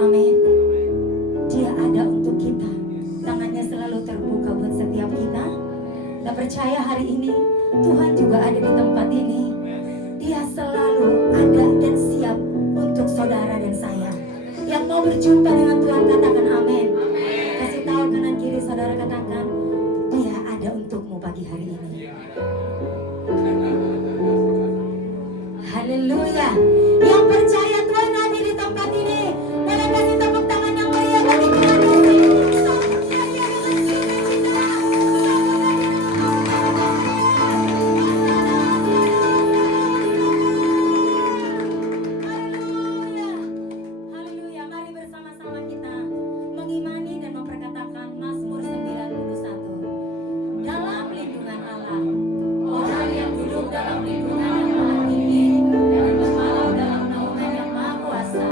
Amin. Dia ada untuk kita. Tangannya selalu terbuka buat setiap kita. Dan percaya hari ini Tuhan juga ada di tempat ini. Dia selalu ada dan siap untuk saudara dan saya. Yang mau berjumpa dengan Tuhan katakan amin. Kasih tahu kanan kiri saudara, katakan dia ada untukmu pagi hari ini. Haleluya. Yang percaya Tuhan ada di tempat ini, boleh kasih tepuk tangan yang meriah bagi Tuhan. Haleluya. Mari bersama-sama kita mengimani dan memperkatakan Mazmur 91. Dalam lindungan Allah, orang yang duduk dalam lindungan yang Maha Tinggi dan bermalam dalam naungan yang Maha Kuasa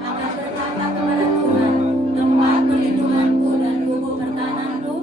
akan berkata kepada Tuhan, tempat perlindunganku dan kubu pertahananku,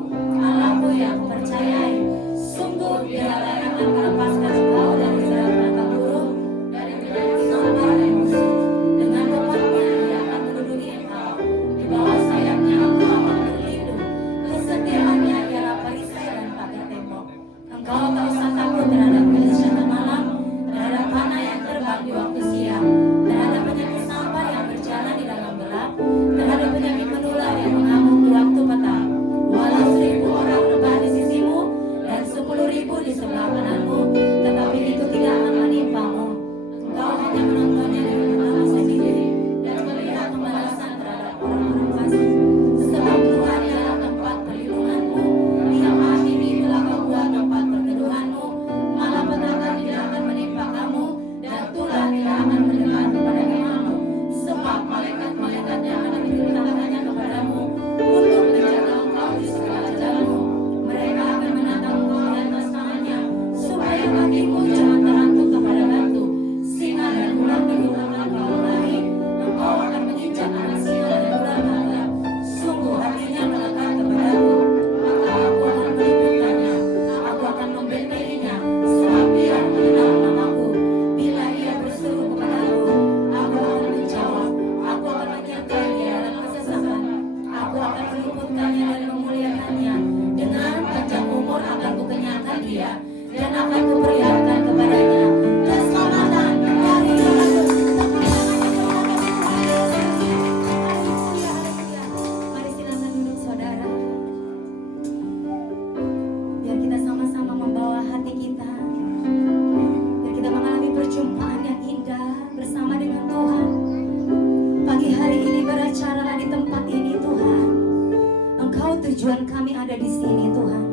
Allahku yang kupercayai. Sungguh Dialah yang akan melepaskan engkau dari serangan mata burung, dari penyakit sampar dan musuh. Dengan kepatnya Dia akan melindungi engkau, di bawah sayapnya engkau akan berlindung. Kesetiaannya ialah perisai dan pagar tembok. Engkau tak usah takut terhadap kelicikan malam, terhadap panah yang terbang di waktu siang, terhadap penyakit sampar yang berjalan di dalam gelap, terhadap penyakit menular yang mengamuk di waktu petang. Walau 1000 orang rebah di sisimu dan 10.000 di sebelah kananmu, tetapi itu tidak akan menimpamu. Engkau hanya menontonnya dengan mata sendiri dan melihat pembalasan terhadap orang-orang fasik. Sebab Tuhan ialah tempat perlindunganmu, Dia Maha Tinggi telah kau buat tempat perteduhanmu. Malapetaka tidak akan menimpa kamu, dan tulah tidak akan mendekat kepada kemahmu. Sebab malaikat-malaikatnya akan diperintahkannya kepadamu untuk menjaga engkau di segala jalanmu. Mereka akan menatang engkau di atas tangannya, supaya kakimu jangan terantuk kepada batu. Singa dan ular begitu akan kau lari, engkau akan menginjak anak singa dan ular naga. Sungguh hatinya melekat kepadaku, maka aku akan melindunginya, aku akan membentengnya, sebab Dia mengenal namaku. Bila Ia berseru kepadaku, aku akan menjawab, aku akan menyertai Dia dalam kesesakan, aku akan meluputkannya dan memuliakannya. Dengan panjang umur akan kukenyangkan Dia, dan akan kuperlihatkan kepadanya keselamatan dari Tuhan. Mari silakan duduk saudara. Biar kita sama-sama membawa hati kita, biar kita mengalami perjumpaan yang indah bersama dengan Tuhan. Pagi hari ini beracaralah di tempat ini Tuhan. Engkau tujuan kami ada di sini Tuhan.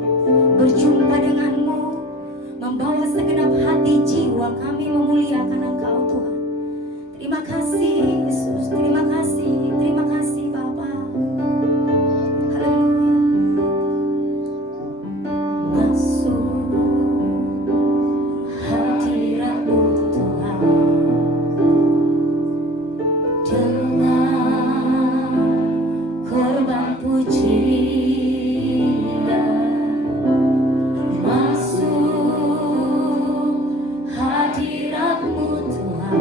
Berjumpa denganmu, membawa segenap hati jiwa kami memuliakan Engkau Tuhan. Terima kasih Yesus, terima kasih Bapa. Haleluya. Masuk hadirat-Mu Tuhan, dengan korban pujian. Masuk hadirat-Mu Tuhan,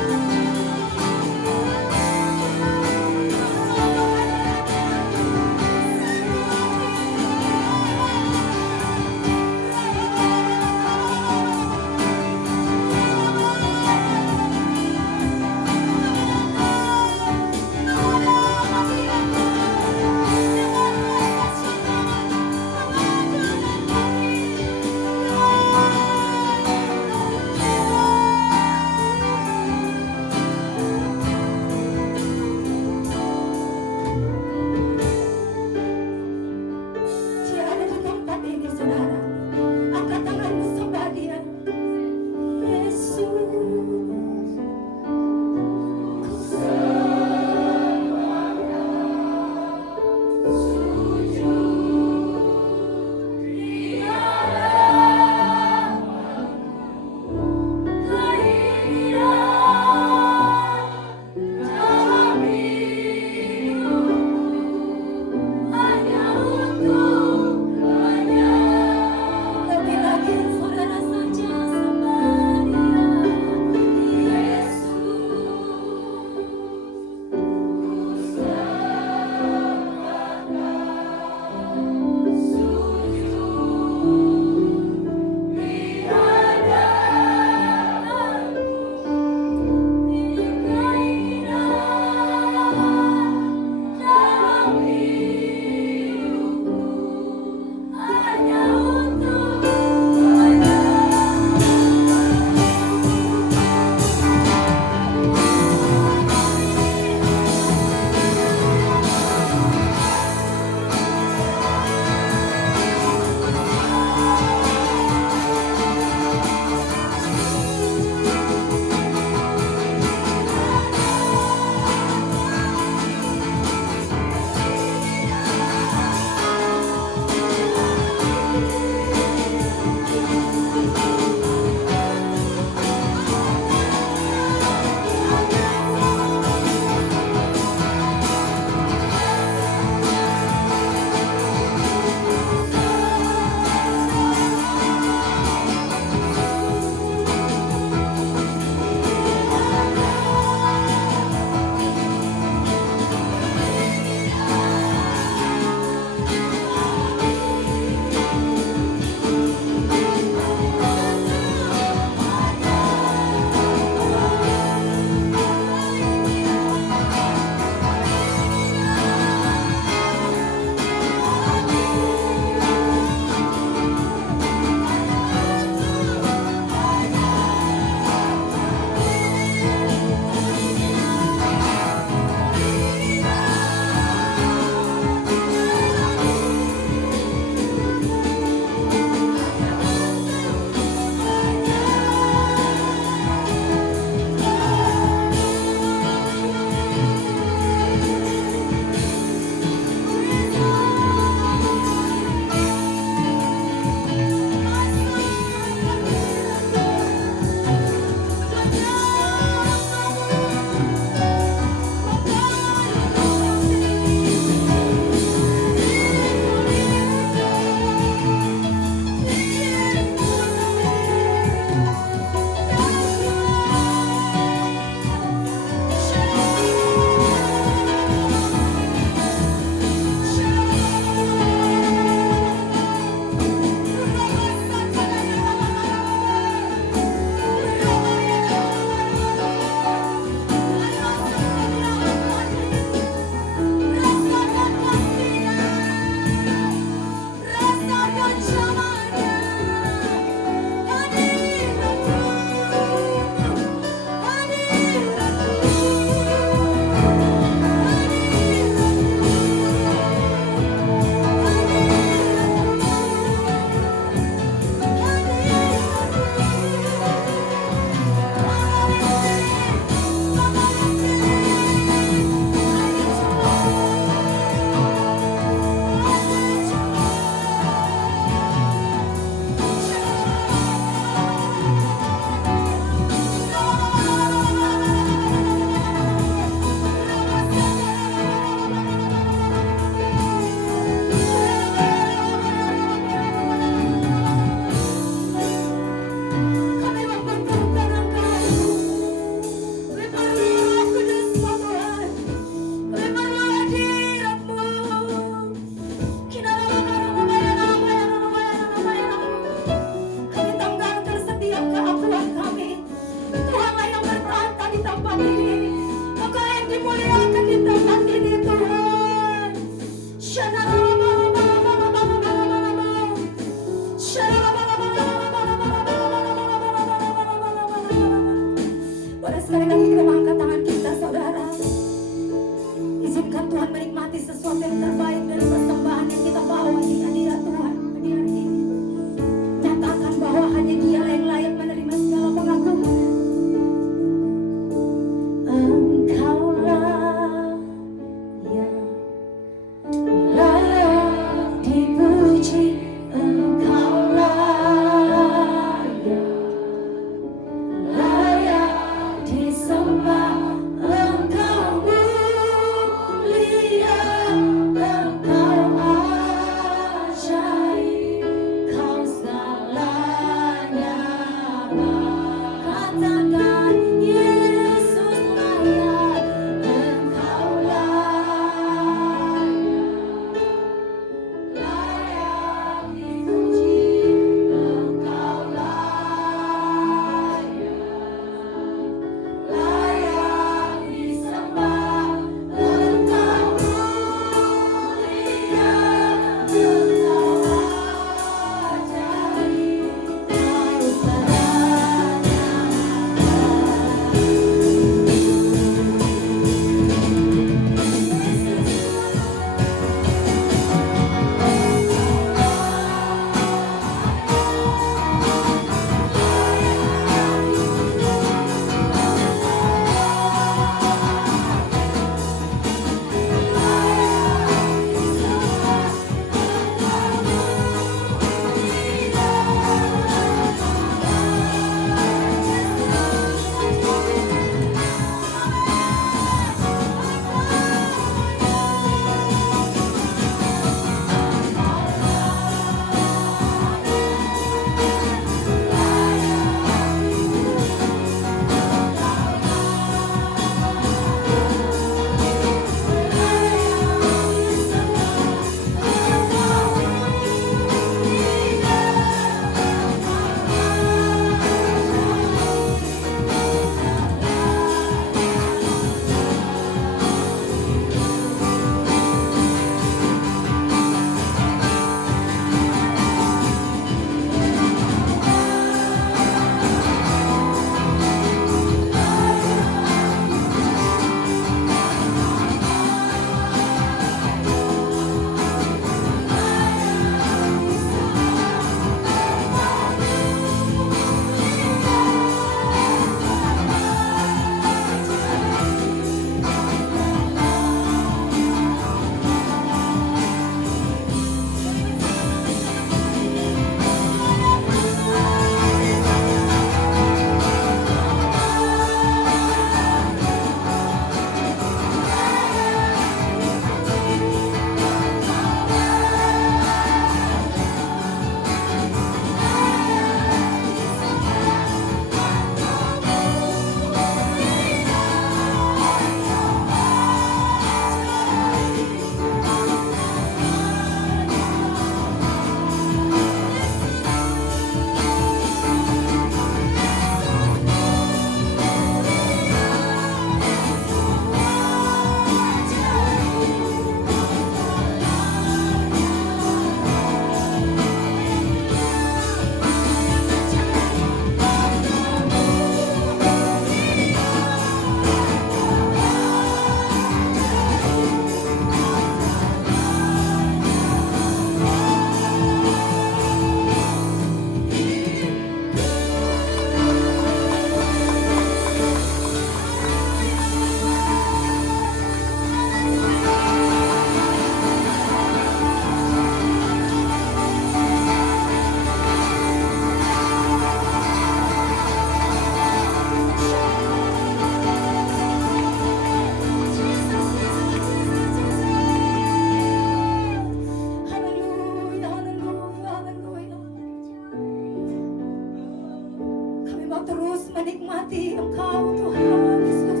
menikmati Engkau Tuhan Yesus.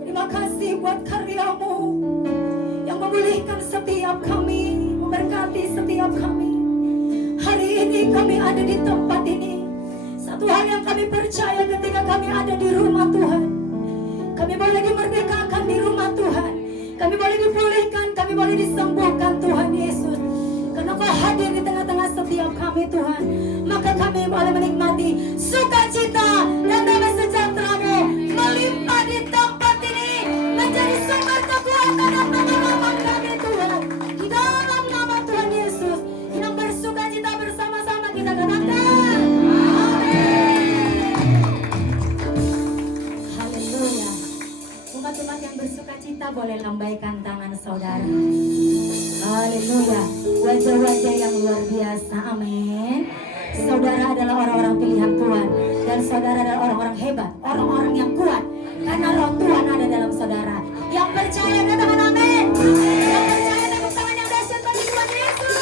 Terima kasih buat karya-Mu yang memulihkan setiap kami, memberkati setiap kami. Hari ini kami ada di tempat ini. Satu hal yang kami percaya ketika kami ada di rumah Tuhan, kami boleh dimerdekakan di rumah Tuhan. Kami boleh dipulihkan, kami boleh disembuhkan Tuhan Yesus. Karena Kau hadir di tengah-tengah setiap kami Tuhan, maka kami boleh menikmati sukacita dan damai sejahtera-Mu melimpah di tempat ini, menjadi sumber kekuatan dan pengalaman kami Tuhan. Di dalam nama Tuhan Yesus, yang bersukacita bersama-sama kita katakan amin. Haleluya. Umat-umat yang bersukacita boleh lambaikan tangan saudara. Haleluya. Wajah-wajah yang luar biasa. Amin. Saudara adalah orang-orang pilihan Tuhan, dan saudara adalah orang-orang hebat, orang-orang yang kuat, karena roh Tuhan ada dalam saudara. Yang percaya katakan amin. Yang percaya tepuk tangan yang dahsyat bagi Tuhan Yesus.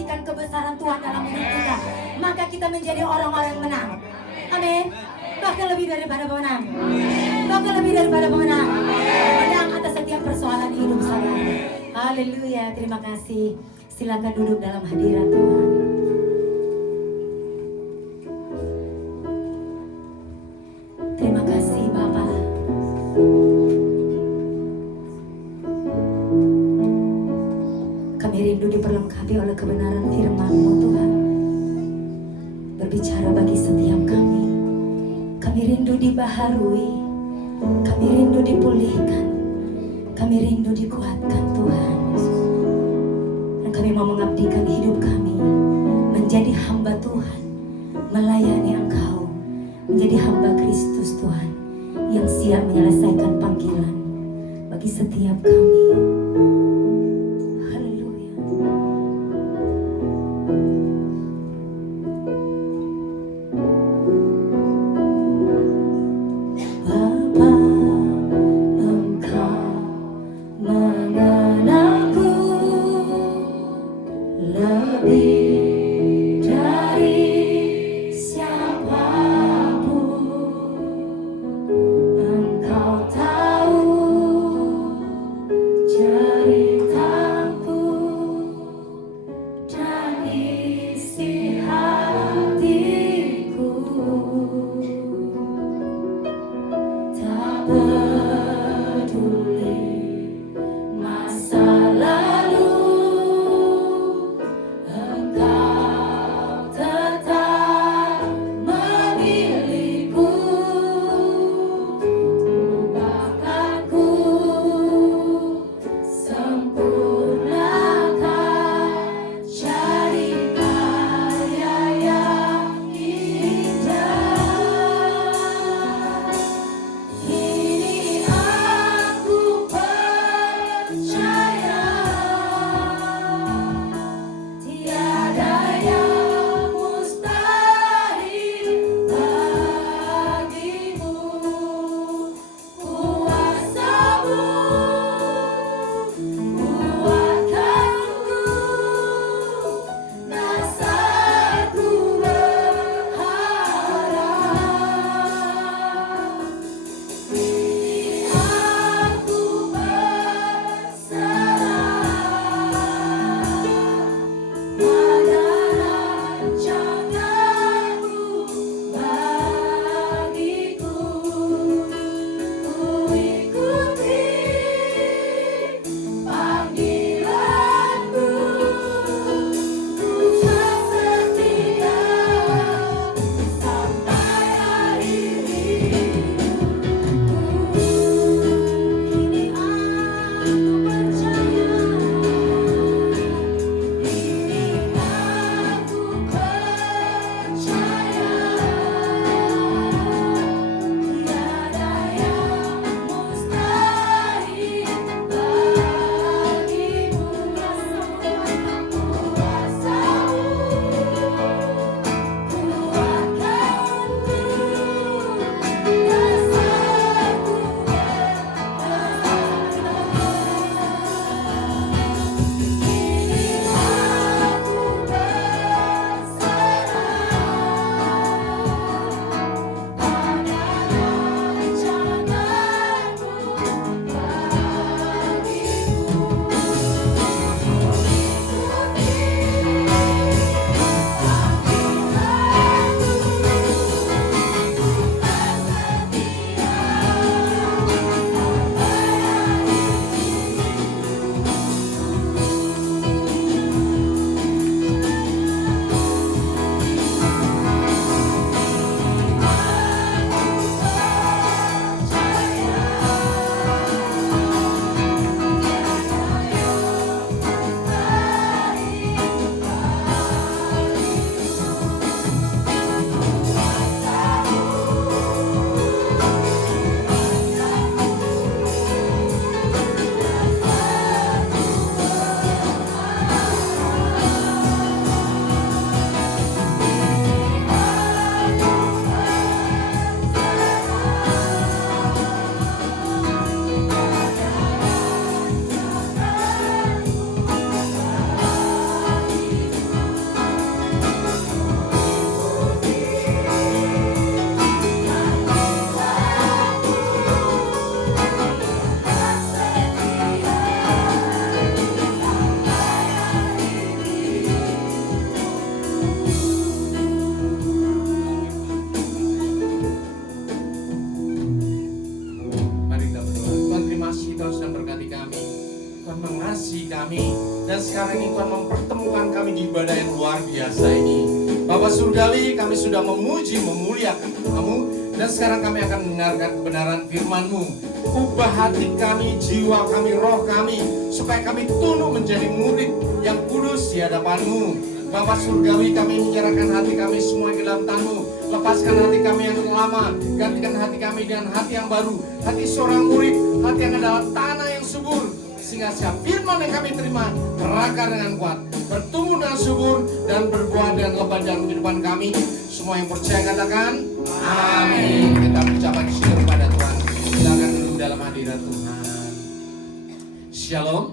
menyaksikan kebesaran Tuhan dalam hidup kita, maka kita menjadi orang-orang yang menang. Amin. Bahkan lebih daripada pemenang. Bahkan lebih daripada pemenang. Menang atas setiap persoalan hidup saya. Haleluya. Terima kasih. Silakan duduk dalam hadirat Tuhan. Terima kasih Bapa. Kami rindu diperlengkapi oleh kebenaran firman-Mu Tuhan. Berbicara bagi setiap kami. Kami rindu dibaharui. Kami rindu dipulihkan. Kami rindu dikuatkan Tuhan. Dan kami mau mengabdikan hidup kami menjadi hamba Tuhan, melayani Engkau, menjadi hamba Kristus Tuhan yang siap menyelesaikan panggilan bagi setiap kami. Haleluya. Bapa, Engkau mengenalku lebih dari siapapun. Engkau tahu cerita mengasihi, Tuhan sedang berkati kami. Tuhan mengasihi kami. Dan sekarang ini Tuhan mempertemukan kami di ibadah yang luar biasa ini. Bapa Surgawi, kami sudah memuji, memuliakan Kamu. Dan sekarang kami akan mendengarkan kebenaran firman-Mu. Ubah hati kami, jiwa kami, roh kami, supaya kami tunduk menjadi murid yang kudus di hadapan-Mu. Bapa Surgawi, kami menyerahkan hati kami semua ke dalam tangan-Mu. Lepaskan hati kami yang lama, gantikan hati kami dengan hati yang baru, hati seorang murid, hati yang adalah tanah yang subur, sehingga setiap firman yang kami terima berakar dengan kuat, bertumbuh dengan subur, dan berbuah dengan lebat dalam kehidupan kami. Semua yang percaya katakan amin. Kita ucapkan syukur pada Tuhan. Silakan duduk dalam hadirat Tuhan. Shalom.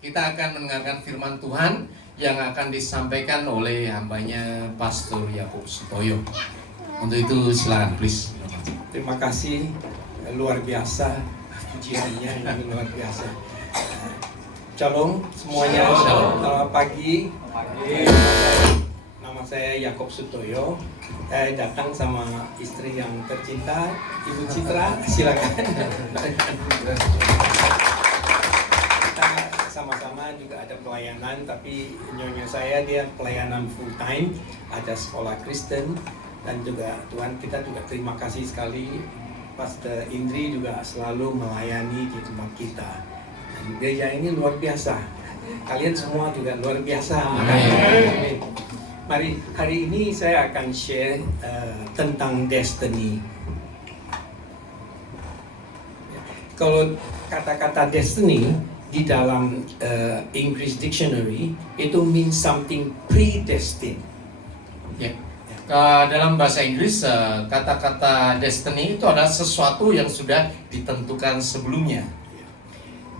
Kita akan mendengarkan firman Tuhan yang akan disampaikan oleh hambanya Pastor Yakub Sutoyo. Untuk itu silakan please. Terima kasih, luar biasa pujiannya, ini luar biasa. Shalom semuanya. Shalom. Selamat pagi. Nama saya Yakub Sutoyo. Saya datang sama istri yang tercinta, Ibu Citra. Silakan. Sama-sama juga ada pelayanan, tapi nyonya saya dia pelayanan full time, ada sekolah Kristen, dan juga Tuhan kita juga terima kasih sekali Pastor Indri juga selalu melayani di tempat kita. Dan gereja ini luar biasa, kalian semua juga luar biasa. Amin. Mari hari ini saya akan share tentang destiny. Kalau kata-kata destiny di dalam English Dictionary itu means something predestined. Ya. Dalam bahasa Inggris kata-kata destiny itu adalah sesuatu yang sudah ditentukan sebelumnya.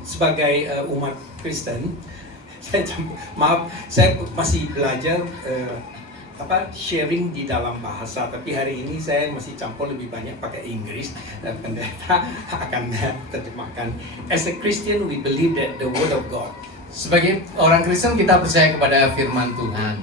Sebagai umat Kristen, saya masih belajar sharing di dalam bahasa, tapi hari ini saya masih campur lebih banyak pakai Inggris dan pendeta akan terjemahkan. As a Christian, we believe that the Word of God. Sebagai orang Kristen kita percaya kepada firman Tuhan.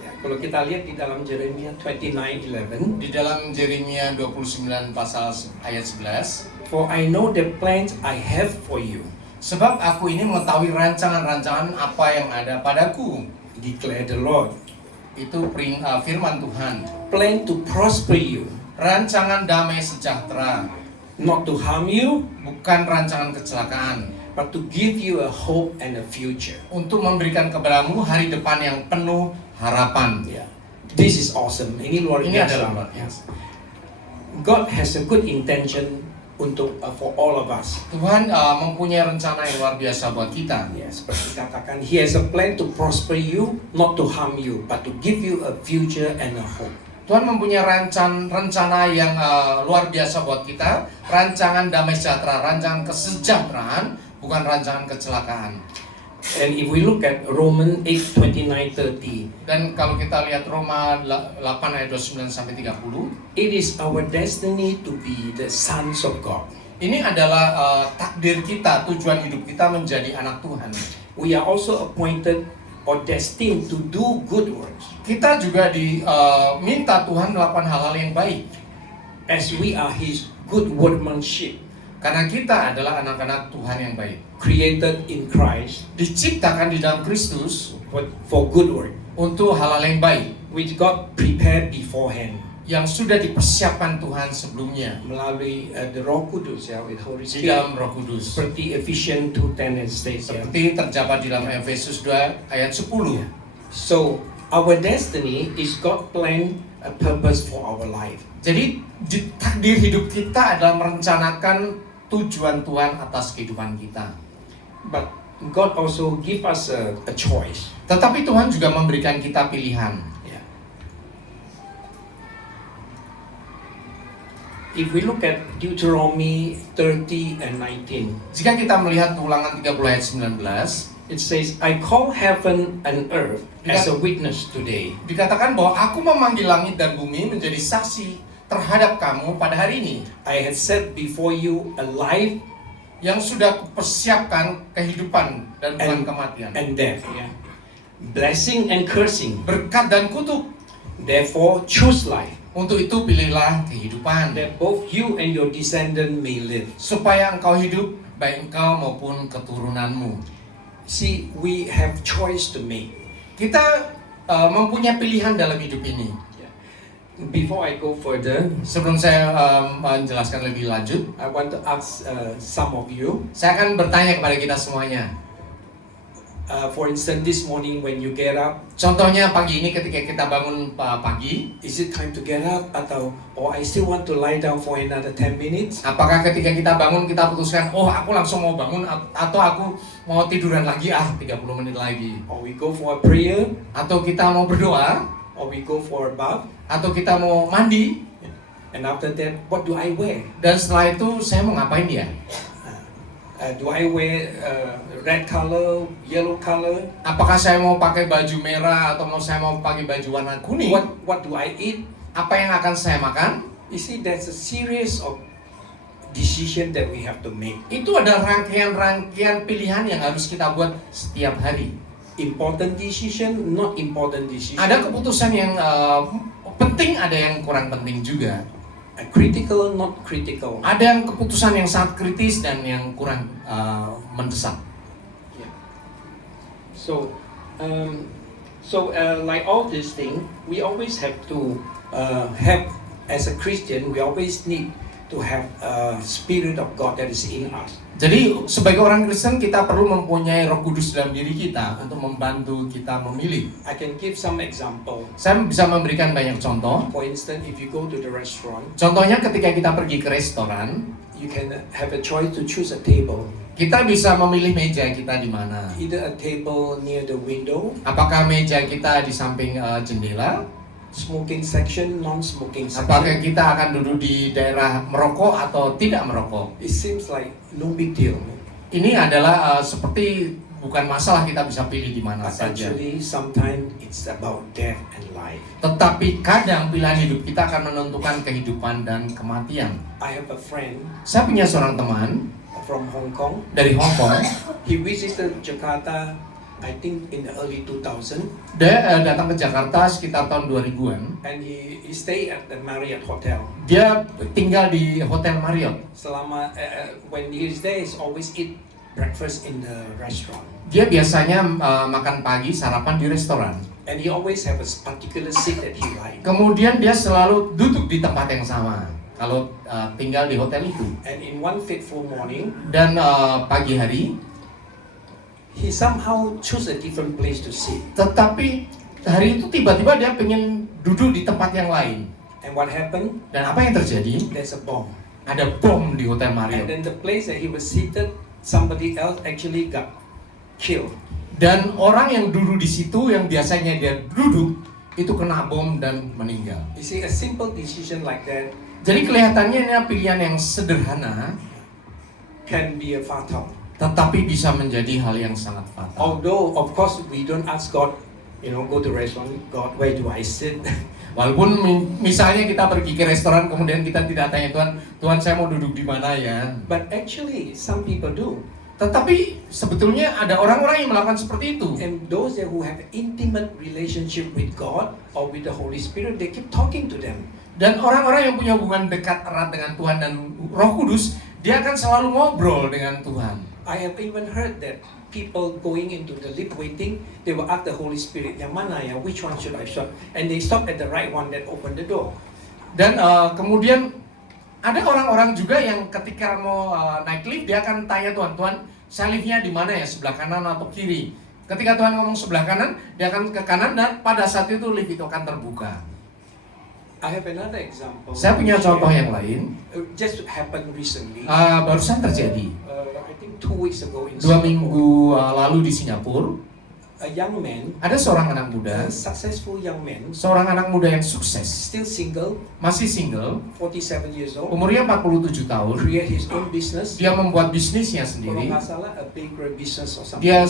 Ya, kalau kita lihat di dalam Jeremia 29:11, Di dalam Yeremia 29 pasal ayat 11, For I know the plans I have for you, sebab aku ini mengetahui rancangan-rancangan apa yang ada padaku. declare the Lord. Itu firman Tuhan. Plan to prosper you, Rancangan damai sejahtera, not to harm you, bukan rancangan kecelakaan, but to give you a hope and a future. untuk memberikan kepadamu hari depan yang penuh harapan. Yeah. This is awesome. Ini luar Ini biasa. adalah luar biasa. God has a good intention untuk for all of us. Tuhan mempunyai rencana yang luar biasa buat kita. Ya, seperti katakan, He has a plan to prosper you, not to harm you, but to give you a future and a hope. Tuhan mempunyai rencana yang luar biasa buat kita, rancangan damai sejahtera, rancangan kesejahteraan, bukan rancangan kecelakaan. And if we look at Romans 8:29-30, Dan kalau kita lihat Roma 8 ayat 29 sampai 30, it is our destiny to be the sons of God. ini adalah takdir kita, tujuan hidup kita menjadi anak Tuhan. We are also appointed or destined to do good works, Kita juga diminta Tuhan melakukan hal-hal yang baik, as we are His good workmanship, karena kita adalah anak-anak Tuhan yang baik, created in Christ diciptakan di dalam Kristus for good work, untuk hal-hal yang baik which God prepared beforehand yang sudah dipersiapkan Tuhan sebelumnya melalui the Roh Kudus, ya, with Holy di Spirit. dalam Roh Kudus. Seperti Ephesians 2:10 and states, ya. Seperti terdapat di dalam Efesus 2 ayat 10. So our destiny is God plan a purpose for our life. Jadi takdir hidup kita adalah merencanakan tujuan Tuhan atas kehidupan kita. But God also give us a choice. Tetapi Tuhan juga memberikan kita pilihan. Yeah. If we look at Deuteronomy 30 and 19, Jika kita melihat Ulangan 30 ayat 19, it says, I call heaven and earth as a witness today. dikatakan bahwa aku memanggil langit dan bumi menjadi saksi terhadap kamu pada hari ini, I have set before you a life yang sudah kupersiapkan kehidupan dan bukan kematian, and death. Yeah. Blessing and cursing. berkat dan kutuk. Therefore, choose life, Untuk itu pilihlah kehidupan, that both you and your descendant may live. supaya engkau hidup, baik engkau maupun keturunanmu. See, we have choice to make. Kita mempunyai pilihan dalam hidup ini. Before I go further, Sebelum saya menjelaskan lebih lanjut, I want to ask some of you. saya akan bertanya kepada kita semuanya. For instance, this morning when you get up, Contohnya pagi ini ketika kita bangun pagi, is it time to get up? Or I still want to lie down for another 10 minutes? apakah ketika kita bangun kita putuskan, oh aku langsung mau bangun, atau aku mau tiduran lagi 30 menit lagi, Or we go for a prayer? atau kita mau berdoa, Or we go for a bath? atau kita mau mandi, And after that, what do I wear? dan setelah itu saya mau ngapain ya? Do I wear red color, yellow color? Apakah saya mau pakai baju merah atau saya mau pakai baju warna kuning? What do I eat? Apa yang akan saya makan? You see, there's a series of decision that we have to make. Itu ada rangkaian pilihan yang harus kita buat setiap hari. Important decision, not important decision. Ada keputusan yang penting, ada yang kurang penting juga. Critical, not critical. Ada yang keputusan yang sangat kritis dan yang kurang mendesak. So, like all these things, we always have to have, as a Christian, we always need to have a spirit of God that is in us. Jadi sebagai orang Kristen kita perlu mempunyai Roh Kudus dalam diri kita untuk membantu kita memilih. I can give some example. Saya bisa memberikan banyak contoh. For instance, if you go to the restaurant, Contohnya ketika kita pergi ke restoran, you can have a choice to choose a table. kita bisa memilih meja kita di mana. Either a table near the window, Apakah meja kita di samping jendela? smoking section, non-smoking Apakah section. kita akan duduk di daerah merokok atau tidak merokok? It seems like no big deal. Ini adalah seperti bukan masalah kita bisa pilih di mana But saja. actually, sometimes it's about death and life. Tetapi kadang pilihan hidup kita akan menentukan kehidupan dan kematian. I have a friend Saya punya seorang teman from Hong Kong. dari Hong Kong. He visited Jakarta, I think in the early 2000, Dia datang ke Jakarta sekitar tahun 2000-an. and he stayed at the Marriott Hotel. Dia tinggal di Hotel Marriott. Selama when he's there, he's always eat breakfast in the restaurant, Dia biasanya makan pagi, sarapan di restoran. and he always have a particular seat that he like. Kemudian dia selalu duduk di tempat yang sama kalau tinggal di hotel itu. And in one fateful morning, Dan pagi hari, he somehow choose a different place to sit. tetapi hari itu tiba-tiba dia pengen duduk di tempat yang lain. And what happened? Dan apa yang terjadi? There's a bomb. Ada bom di Hotel And Marriott. then the place that he was seated, somebody else actually got killed. Dan orang yang duduk di situ yang biasanya dia duduk itu kena bom dan meninggal. You see, a simple decision like that Jadi kelihatannya ini pilihan yang sederhana, can be a fatal. tetapi bisa menjadi hal yang sangat fatal. Although, of course, we don't ask God, go to restaurant, God, where do I sit? Walaupun misalnya kita pergi ke restoran kemudian kita tidak tanya Tuhan saya mau duduk di mana ya. But actually, some people do. Tetapi sebetulnya ada orang-orang yang melakukan seperti itu. And those who have intimate relationship with God or with the Holy Spirit, they keep talking to them. Dan orang-orang yang punya hubungan dekat erat dengan Tuhan dan Roh Kudus, dia akan selalu ngobrol dengan Tuhan. I have even heard that people going into the lift waiting, they will ask the Holy Spirit, yang mana ya, which one should I stop? And they stop at the right one that open the door. Dan kemudian ada orang-orang juga yang ketika mau naik lift, dia akan tanya Tuhan, saya liftnya di mana ya, sebelah kanan atau kiri? Ketika Tuhan ngomong sebelah kanan, dia akan ke kanan dan pada saat itu lift itu akan terbuka. I have another example. Saya punya contoh yang lain, Just happened recently. barusan terjadi I think 2 weeks ago in 2 Singapore. minggu lalu di Singapura. A young man, Ada seorang anak muda, a successful young man, seorang anak muda yang sukses, still single, masih single, 47 years old, umurnya 47 tahun. create his own business. Dia membuat bisnisnya Kalau sendiri. nggak salah, a bakery business or something. Dia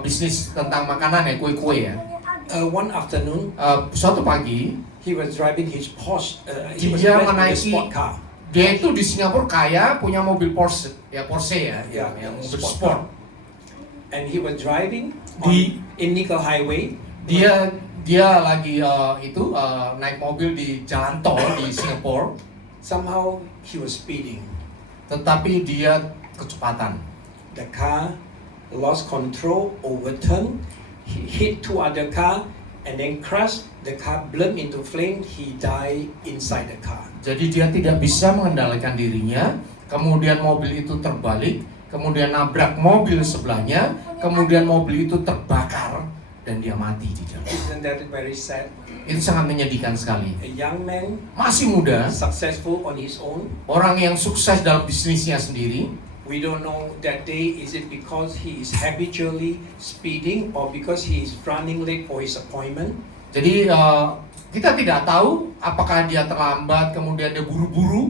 bisnis tentang makanan ya, kue-kue ya. One afternoon, Suatu pagi, he was driving his Porsche. He was dia driving a menaiki, sport car. dia itu di Singapura kaya, punya mobil Porsche ya, Ya, yang mobil sport. sport. And he was driving Di- in Nickel Highway. Dia dia lagi naik mobil di jalan tol di Singapura, Somehow he was speeding. tetapi dia kecepatan. The car lost control, overturned. He hit two other car and then crashed. The car burned into flame. He died inside the car. Jadi dia tidak bisa mengendalikan dirinya, kemudian mobil itu terbalik, kemudian nabrak mobil sebelahnya, kemudian mobil itu terbakar dan dia mati di dalam. Isn't that very sad? Itu sangat menyedihkan sekali. A young man, Masih muda, successful on his own. orang yang sukses dalam bisnisnya sendiri. We don't know that day, is it because he is habitually speeding or because he is running late for his appointment? Jadi kita tidak tahu apakah dia terlambat, kemudian dia buru-buru,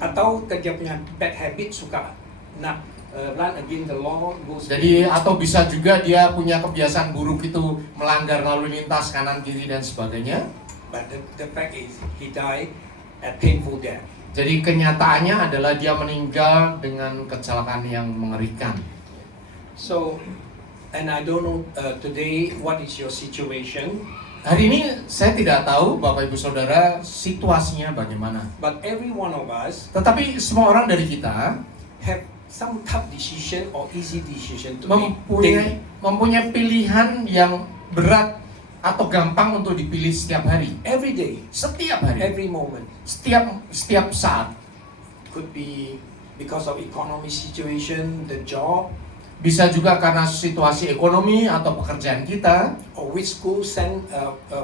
Atau kerja punya bad habit, suka nak run against the law, go jadi atau bisa juga dia punya kebiasaan buruk itu melanggar lalu lintas kanan kiri dan sebagainya. But the fact is, he died a painful death. Jadi kenyataannya adalah dia meninggal dengan kecelakaan yang mengerikan. So, and I don't know today what is your situation, Hari ini saya tidak tahu Bapak Ibu Saudara situasinya bagaimana. but every one of us Tetapi semua orang dari kita have some tough decision or easy decision to make. mempunyai pilihan yang berat atau gampang untuk dipilih setiap hari. Every day, Setiap hari, every moment. setiap saat. Could be because of economic situation, the job, Bisa juga karena situasi ekonomi atau pekerjaan kita, or which school send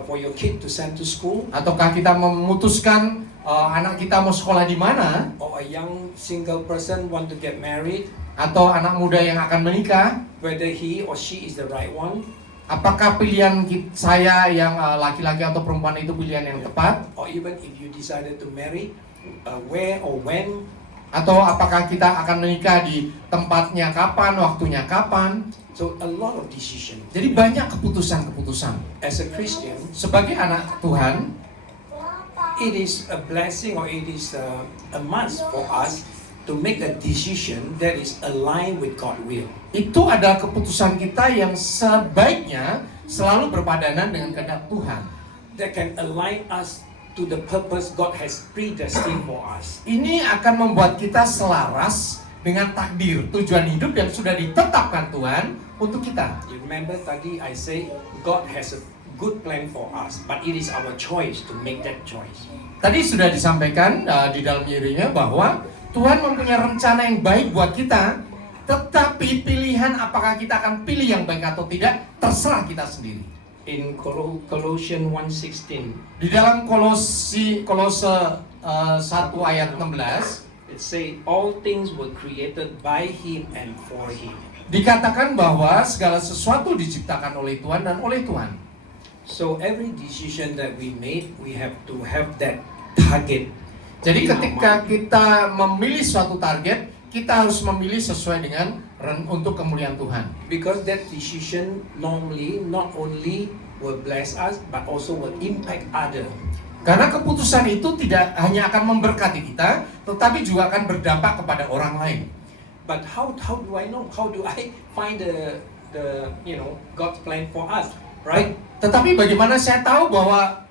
for your kid to send to school, ataukah kita memutuskan anak kita mau sekolah di mana, or a young single person want to get married, atau anak muda yang akan menikah. whether he or she is the right one, Apakah pilihan saya yang laki-laki atau perempuan itu pilihan yang tepat? or even if you decided to marry, where or when. Atau apakah kita akan menikah di tempatnya kapan, waktunya kapan? So a lot of decision. Jadi banyak keputusan-keputusan. As a Christian, Sebagai anak Tuhan, it is a blessing or it is a must for us to make a decision that is aligned with God's will. itu adalah keputusan kita yang sebaiknya selalu berpadanan dengan kehendak Tuhan. That can align us to the purpose God has predestined for us. Ini akan membuat kita selaras dengan takdir, tujuan hidup yang sudah ditetapkan Tuhan untuk kita. You remember tadi I say God has a good plan for us, but it is our choice to make that choice. Tadi sudah disampaikan di dalam Yeremia bahwa Tuhan mempunyai rencana yang baik buat kita, tetapi pilihan apakah kita akan pilih yang baik atau tidak, terserah kita sendiri. In Colossians 1:16, Di dalam Kolose 1 ayat 16, it say all things were created by Him and for Him. dikatakan bahwa segala sesuatu diciptakan oleh Tuhan dan oleh Tuhan. So every decision that we made, we have to have that target. Jadi in our ketika mind. kita memilih suatu target, kita harus memilih sesuai dengan untuk kemuliaan Tuhan. Because that decision normally not only will bless us, but also will impact others. Karena keputusan itu tidak hanya akan memberkati kita, tetapi juga akan berdampak kepada orang lain. But how do I know? How do I find the God's plan for us, right? Tetapi bagaimana saya tahu bahwa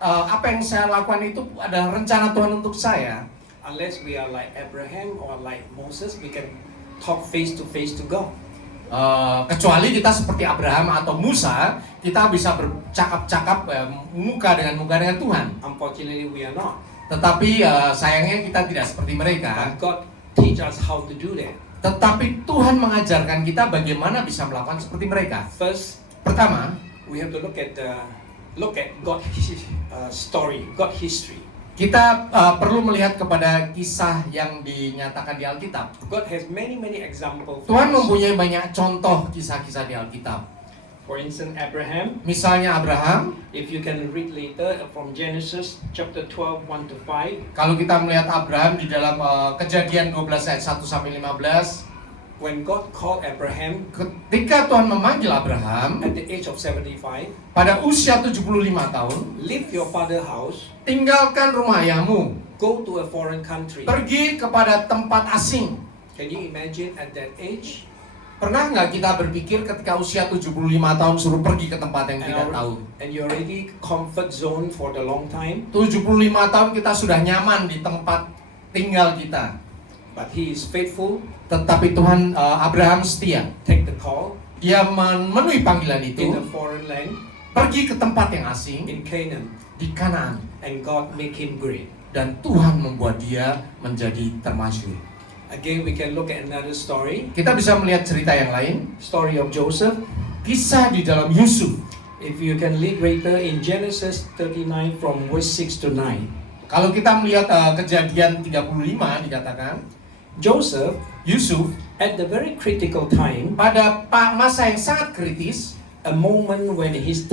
apa yang saya lakukan itu adalah rencana Tuhan untuk saya? Unless we are like Abraham or like Moses, we can talk face to God. Kecuali kita seperti Abraham atau Musa, kita bisa bercakap-cakap muka dengan Tuhan. Unfortunately, we are not. Tetapi sayangnya kita tidak seperti mereka. But God teach us how to do that. Tetapi Tuhan mengajarkan kita bagaimana bisa melakukan seperti mereka. First, Pertama, we have to look at God's story, God history. kita perlu melihat kepada kisah yang dinyatakan di Alkitab. God has many examples. Tuhan mempunyai banyak contoh kisah-kisah di Alkitab. For instance, Abraham. Misalnya Abraham, If you can read later from Genesis chapter 12, 1-5. kalau kita melihat Abraham di dalam Kejadian 12 ayat 1 sampai 15, When God called Abraham ketika Tuhan memanggil Abraham at the age of 75, pada usia 75 tahun, leave your father's house, tinggalkan rumah ayahmu, go to a foreign country. pergi kepada tempat asing. Can you imagine at that age? Pernah nggak kita berpikir ketika usia 75 tahun suruh pergi ke tempat yang tidak tahu? And you're already comfort zone for the long time, 75 tahun kita sudah nyaman di tempat tinggal kita. but he is faithful, Tetapi Tuhan Abraham setia. take the call Dia memenuhi panggilan in itu, a foreign land, pergi ke tempat yang asing in Canaan, di Kanaan, and God make him great. dan Tuhan membuat dia menjadi termasyhur. Again, we can look at another story, Kita bisa melihat cerita yang lain, story of Joseph. kisah di dalam Yusuf. If you can read later in Genesis 39 from verse 6 to 9. Kalau kita melihat Kejadian 35 dikatakan, Joseph, Yusuf at the very critical time, pada masa yang sangat kritis, a moment when is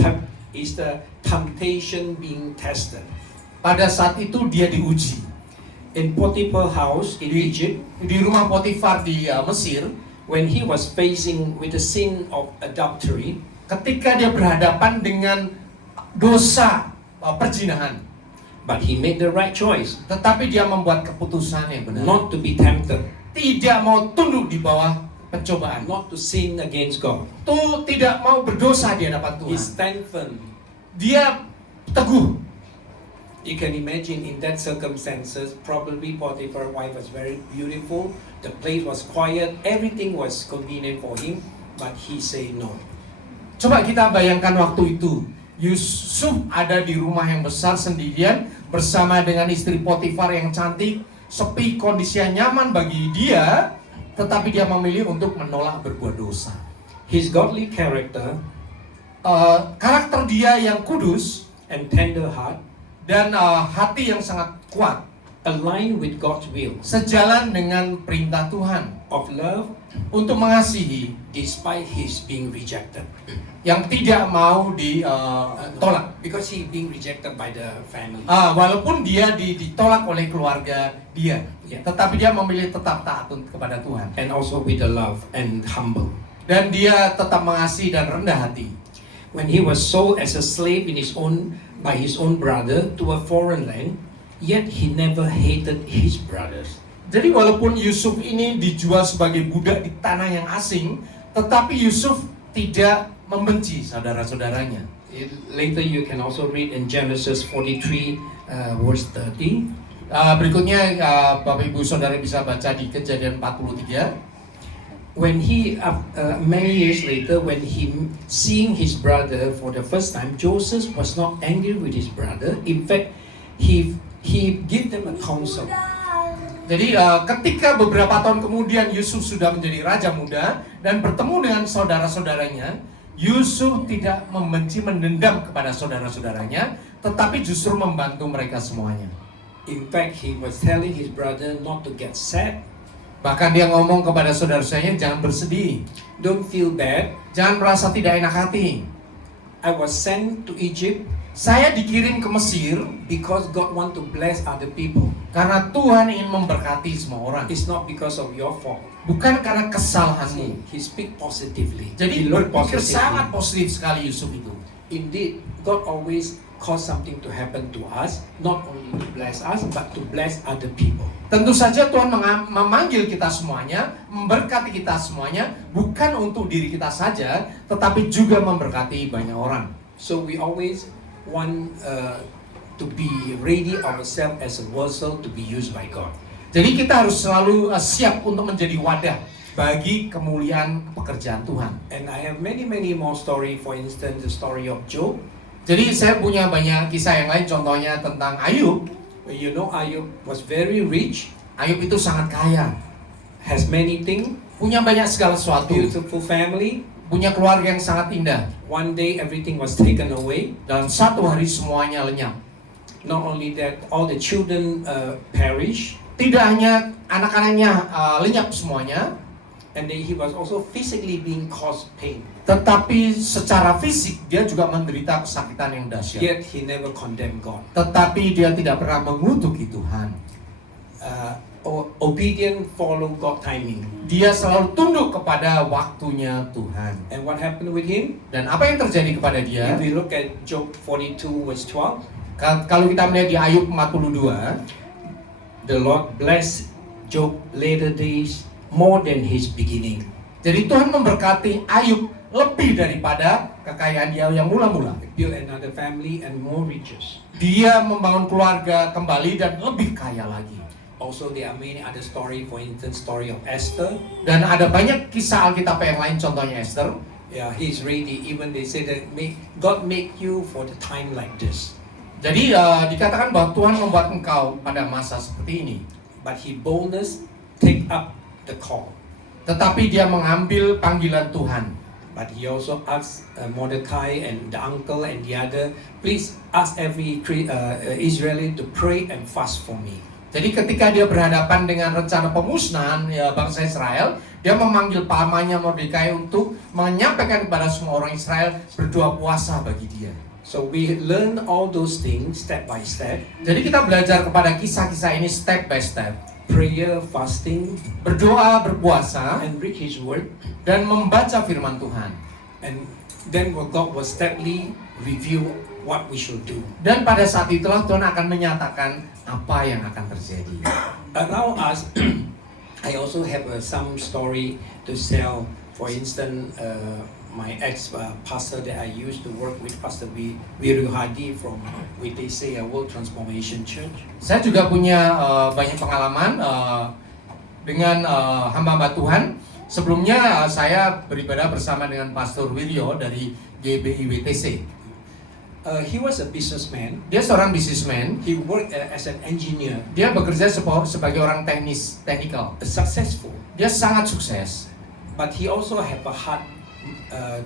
the temptation being tested. pada saat itu dia diuji. In Potiphar's house in Egypt, Di rumah Potifar di Mesir, when he was facing with the sin of adultery, ketika dia berhadapan dengan dosa perzinahan, but he made the right choice tetapi dia membuat keputusan yang benar. not to be tempted, Tidak mau tunduk di bawah pencobaan. not to sin against God. Tuh tidak mau berdosa di hadapan He Tuhan. stand firm. Dia teguh. You can imagine in that circumstances, probably Potiphar's wife was very beautiful, the place was quiet, everything was convenient for him, but he say no. Coba kita bayangkan waktu itu. Yusuf ada di rumah yang besar sendirian bersama dengan istri Potifar yang cantik, sepi, kondisinya nyaman bagi dia, tetapi dia memilih untuk menolak berbuat dosa. His godly character Karakter dia yang kudus and tender heart dan hati yang sangat kuat align with God's will sejalan dengan perintah Tuhan of love untuk mengasihi despite his being rejected. yang tidak mau ditolak. Because he being rejected by the family. Walaupun dia ditolak oleh keluarga dia, Yeah. tetapi dia memilih tetap taat kepada Tuhan. And also with the love and humble. Dan dia tetap mengasihi dan rendah hati. When he was sold as a slave by his own brother to a foreign land, yet he never hated his brothers. Jadi walaupun Yusuf ini dijual sebagai budak di tanah yang asing, tetapi Yusuf tidak membenci saudara-saudaranya. Later you can also read in Genesis 43 verse 30. Berikutnya Bapak Ibu Saudara bisa baca di Kejadian 43. When he, many years later, when he seeing his brother for the first time, Joseph was not angry with his brother. In fact, he gave them a counsel. Jadi ketika beberapa tahun kemudian Yusuf sudah menjadi raja muda dan bertemu dengan saudara-saudaranya, Yusuf tidak membenci mendendam kepada saudara-saudaranya, tetapi justru membantu mereka semuanya. In fact, he was telling his brother not to get sad. Bahkan dia ngomong kepada saudara-saudaranya, jangan bersedih, Don't feel bad. jangan merasa tidak enak hati. I was sent to Egypt Saya dikirim ke Mesir because God want to bless other people. karena Tuhan ingin memberkati semua orang. It's not because of your fault. Bukan karena kesalahanmu. He speak positively. Jadi He look berpikir positively. sangat positif sekali Yusuf itu. Indeed, God always cause something to happen to us, not only to bless us, but to bless other people. Tentu saja Tuhan memanggil kita semuanya, memberkati kita semuanya, bukan untuk diri kita saja, tetapi juga memberkati banyak orang. So we always want to be ready ourselves as a vessel to be used by God. Jadi kita harus selalu siap untuk menjadi wadah bagi kemuliaan pekerjaan Tuhan. And I have many more story. For instance, the story of Job. Jadi saya punya banyak kisah yang lain, contohnya tentang Ayub. You know, Ayub was very rich, Ayub itu sangat kaya, has many things, punya banyak segala sesuatu, beautiful family. punya keluarga yang sangat indah. One day everything was taken away. Dalam satu hari semuanya lenyap. Not only that, all the children perish. Tidak hanya anak-anaknya lenyap semuanya, And then he was also physically being caused pain. tetapi secara fisik dia juga menderita kesakitan yang dahsyat. Yet he never condemned God. Tetapi dia tidak pernah mengutuki Tuhan. Obedient, follow God timing. Dia selalu tunduk kepada waktunya Tuhan. And what happened with him? Dan apa yang terjadi kepada dia? If we look at Job 42 verse 12, Kalau kita melihat di Ayub 42, the Lord blessed Job later days more than his beginning. Jadi Tuhan memberkati Ayub lebih daripada kekayaan dia yang mula-mula. Build another family and more riches. Dia membangun keluarga kembali dan lebih kaya lagi. Also, there are many other story. For instance, story of Esther. Dan ada banyak kisah Alkitab yang lain, contohnya Esther. Yeah, he's ready. Even they say that God make you for the time like this. Jadi dikatakan bahwa Tuhan membuat engkau pada masa seperti ini. But he boldness take up the call. Tetapi dia mengambil panggilan Tuhan. But he also asked Mordecai and the uncle and the other, please ask every Israeli to pray and fast for me. Jadi ketika dia berhadapan dengan rencana pemusnahan bangsa Israel, dia memanggil pamannya Mordecai untuk menyampaikan kepada semua orang Israel berdoa puasa bagi dia. So we learn all those things step by step. Jadi kita belajar kepada kisah-kisah ini step by step. Prayer, fasting, Berdoa, berpuasa, and read His Word. dan membaca firman Tuhan. And then God will steadily review what we should do. Dan pada saat itulah Tuhan akan menyatakan apa yang akan terjadi. Around us, I also have some story to tell. For instance, my ex-pastor that I used to work with, Pastor Wiru Hadi from WTC World Transformation Church. Saya juga punya banyak pengalaman dengan hamba-hamba Tuhan. Sebelumnya saya beribadah bersama dengan Pastor Wiryo dari GBI WTC. He was a businessman. Dia seorang businessman. He worked as an engineer. Dia bekerja sebagai orang teknikal. Successful. Dia sangat sukses. But he also have a heart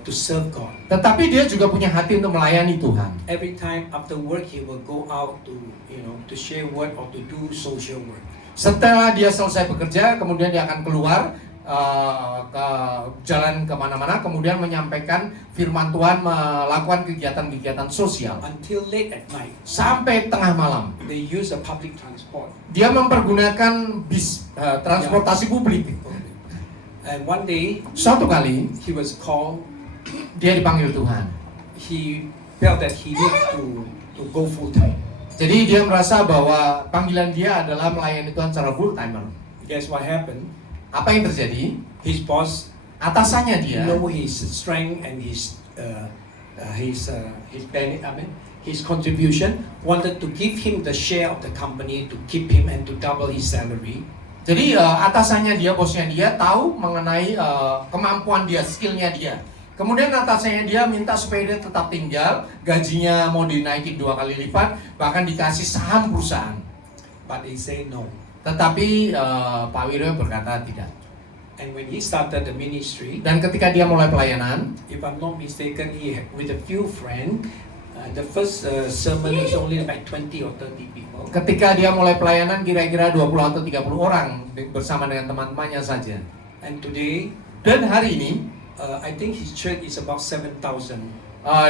to serve God. Tetapi dia juga punya hati untuk melayani Tuhan. Every time after work, he will go out to to share word or to do social work. Setelah dia selesai bekerja, kemudian dia akan keluar ke jalan kemana-mana, kemudian menyampaikan firman Tuhan, melakukan kegiatan-kegiatan sosial Until late at night, sampai tengah malam. they use a public transport. Dia mempergunakan bis transportasi publik. And one day, Suatu kali he was called. dia dipanggil Tuhan. He felt that he need to go full time. Jadi dia merasa bahwa panggilan dia adalah melayani Tuhan secara full timer. Guess what happened? Apa yang terjadi? His boss Atasannya dia know his strength and his his contribution, wanted to give him the share of the company to keep him and to double his salary. Jadi atasannya dia, bosnya dia tahu mengenai kemampuan dia, skillnya dia. Kemudian atasannya dia minta supaya dia tetap tinggal, gajinya mau dinaikin 2 kali lipat, bahkan dikasih saham perusahaan. But he say no. Tetapi Pak Wiryo berkata tidak. And when he started the ministry, Dan ketika dia mulai pelayanan, if I'm not mistaken, he had, with a few friends, the first sermon is only like 20 or 30 people. ketika dia mulai pelayanan kira-kira 20 atau 30 orang bersama dengan teman-temannya saja. And today, Dan hari ini I think his church is about 7,000.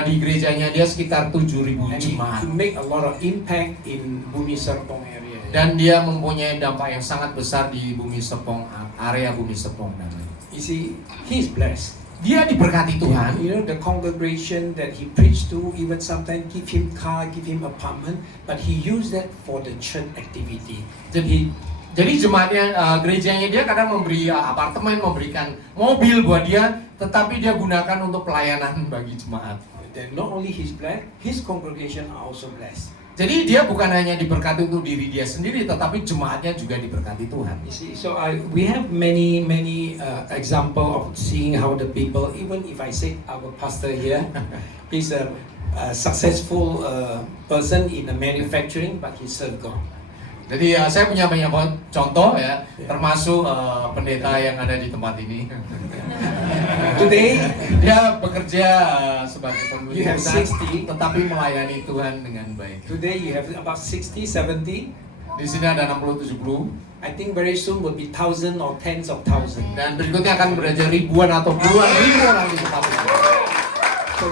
di gerejanya dia sekitar 7.000 And he jemaat. make a lot of impact in Bumi Serpong area. Dan dia mempunyai dampak yang sangat besar di Bumi Serpong, area Bumi Serpong namanya. You see, he's blessed. Dia diberkati Tuhan. You know, the congregation that he preached to, even sometimes give him car, give him apartment, but he used that for the church activity. Jadi jemaatnya, gerejanya dia kadang memberi apartemen, memberikan mobil buat dia, tetapi dia gunakan untuk pelayanan bagi jemaat. Then not only he's blessed, his congregation are also blessed. Jadi dia bukan hanya diberkati untuk diri dia sendiri, tetapi jemaatnya juga diberkati Tuhan. You see, so we have many example of seeing how the people, even if I say our pastor here, he's a successful person in the manufacturing, but he served God. Jadi saya punya banyak contoh ya, termasuk pendeta yang ada di tempat ini. Today, Dia bekerja sebagai You pemimpin have perusahaan, 60. tetapi melayani Tuhan dengan baik. today you have about 60, 70. Di sini ada 60-70, I think very soon will be thousands or tens of thousands. dan berikutnya akan belajar ribuan atau puluhan ribu orang di tempat ini. So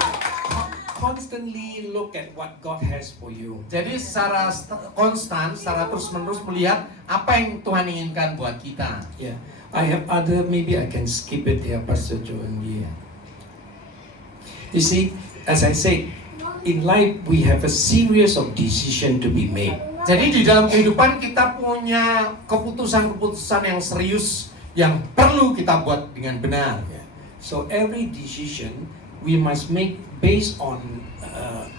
constantly look at what God has for you. Jadi secara konstan, secara terus-menerus melihat apa yang Tuhan inginkan buat kita. Yeah, I have other. Maybe I can skip it there, Pastor Joe and Lee. You see, as I said, in life we have a series of decisions to be made. Jadi di dalam kehidupan kita punya keputusan-keputusan yang serius yang perlu kita buat dengan benar. Yeah. So every decision we must make based on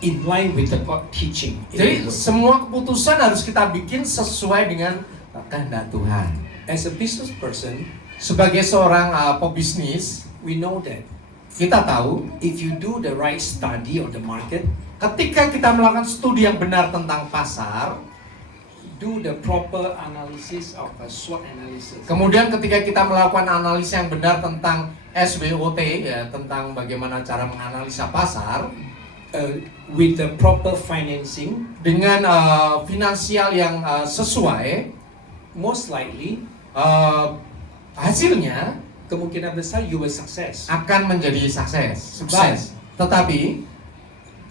in line with the God teaching. in Jadi the Word. semua keputusan harus kita bikin sesuai dengan kehendak Tuhan. As a business person, Sebagai seorang pebisnis, we know that kita tahu if you do the right study of the market, ketika kita melakukan studi yang benar tentang pasar, do the proper analysis of a SWOT analysis, kemudian ketika kita melakukan analisa yang benar tentang SWOT, ya, tentang bagaimana cara menganalisa pasar, with the proper financing, dengan finansial yang sesuai, most likely hasilnya kemungkinan besar you will success. akan menjadi sukses. Tetapi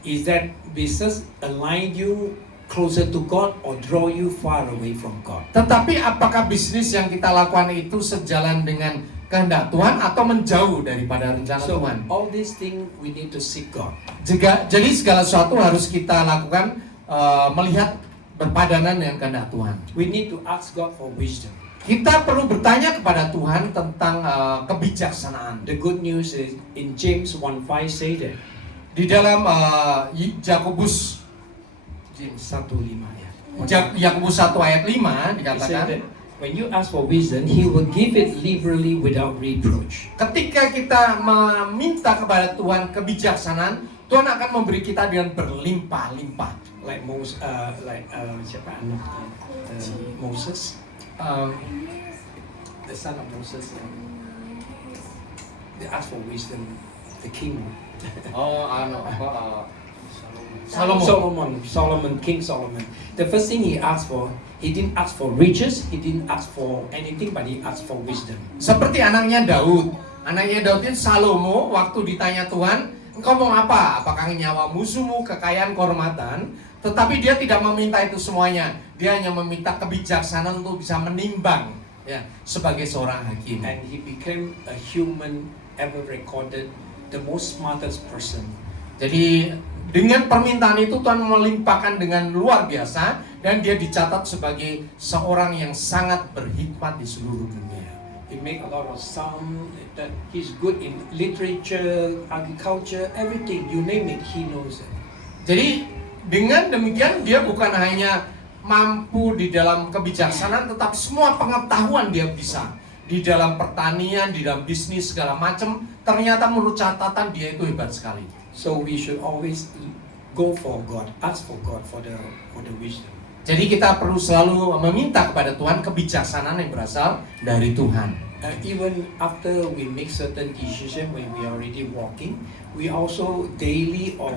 Is that business align you closer to God or draw you far away from God? Tetapi apakah bisnis yang kita lakukan itu sejalan dengan kehendak Tuhan atau menjauh daripada rencana So Tuhan? all these things we need to seek God. Jadi segala sesuatu harus kita lakukan melihat berpadanan dengan kehendak Tuhan. We need to ask God for wisdom. Kita perlu bertanya kepada Tuhan tentang kebijaksanaan. The good news is in James 1:5 say that Di dalam Yakobus 1:5 ya. Yakobus 1 ayat 5 He said dikatakan, that when you ask for wisdom, He will give it liberally without reproach. ketika kita meminta kepada Tuhan kebijaksanaan, Tuhan akan memberi kita dengan berlimpah-limpah. Like siapa anak Moses, the son of Moses. They asked for wisdom, the king. King Solomon. The first thing he asked for, he didn't ask for riches, he didn't ask for anything, but he asked for wisdom. Seperti anaknya Daud. Anaknya Daud itu Salomo, waktu ditanya Tuhan, engkau mau apa? Apakah nyawa musuhmu, kekayaan, kehormatan? Tetapi dia tidak meminta itu semuanya. Dia hanya meminta kebijaksanaan untuk bisa menimbang, ya, sebagai seorang hakim. And he became a human ever recorded, the most smartest person. Jadi dengan permintaan itu Tuhan melimpahkan dengan luar biasa, dan dia dicatat sebagai seorang yang sangat berhikmat di seluruh dunia. He make a lot of sound. That he's good in literature, agriculture, everything. You name it, he knows it. Jadi dengan demikian dia bukan hanya mampu di dalam kebijaksanaan, tetapi semua pengetahuan dia bisa. Di dalam pertanian, di dalam bisnis, segala macam. Ternyata menurut catatan dia itu hebat sekali. So we should always go for God, ask for God for the wisdom. Jadi kita perlu selalu meminta kepada Tuhan kebijaksanaan yang berasal dari Tuhan. Even after we make certain decision when we are already walking, we also daily or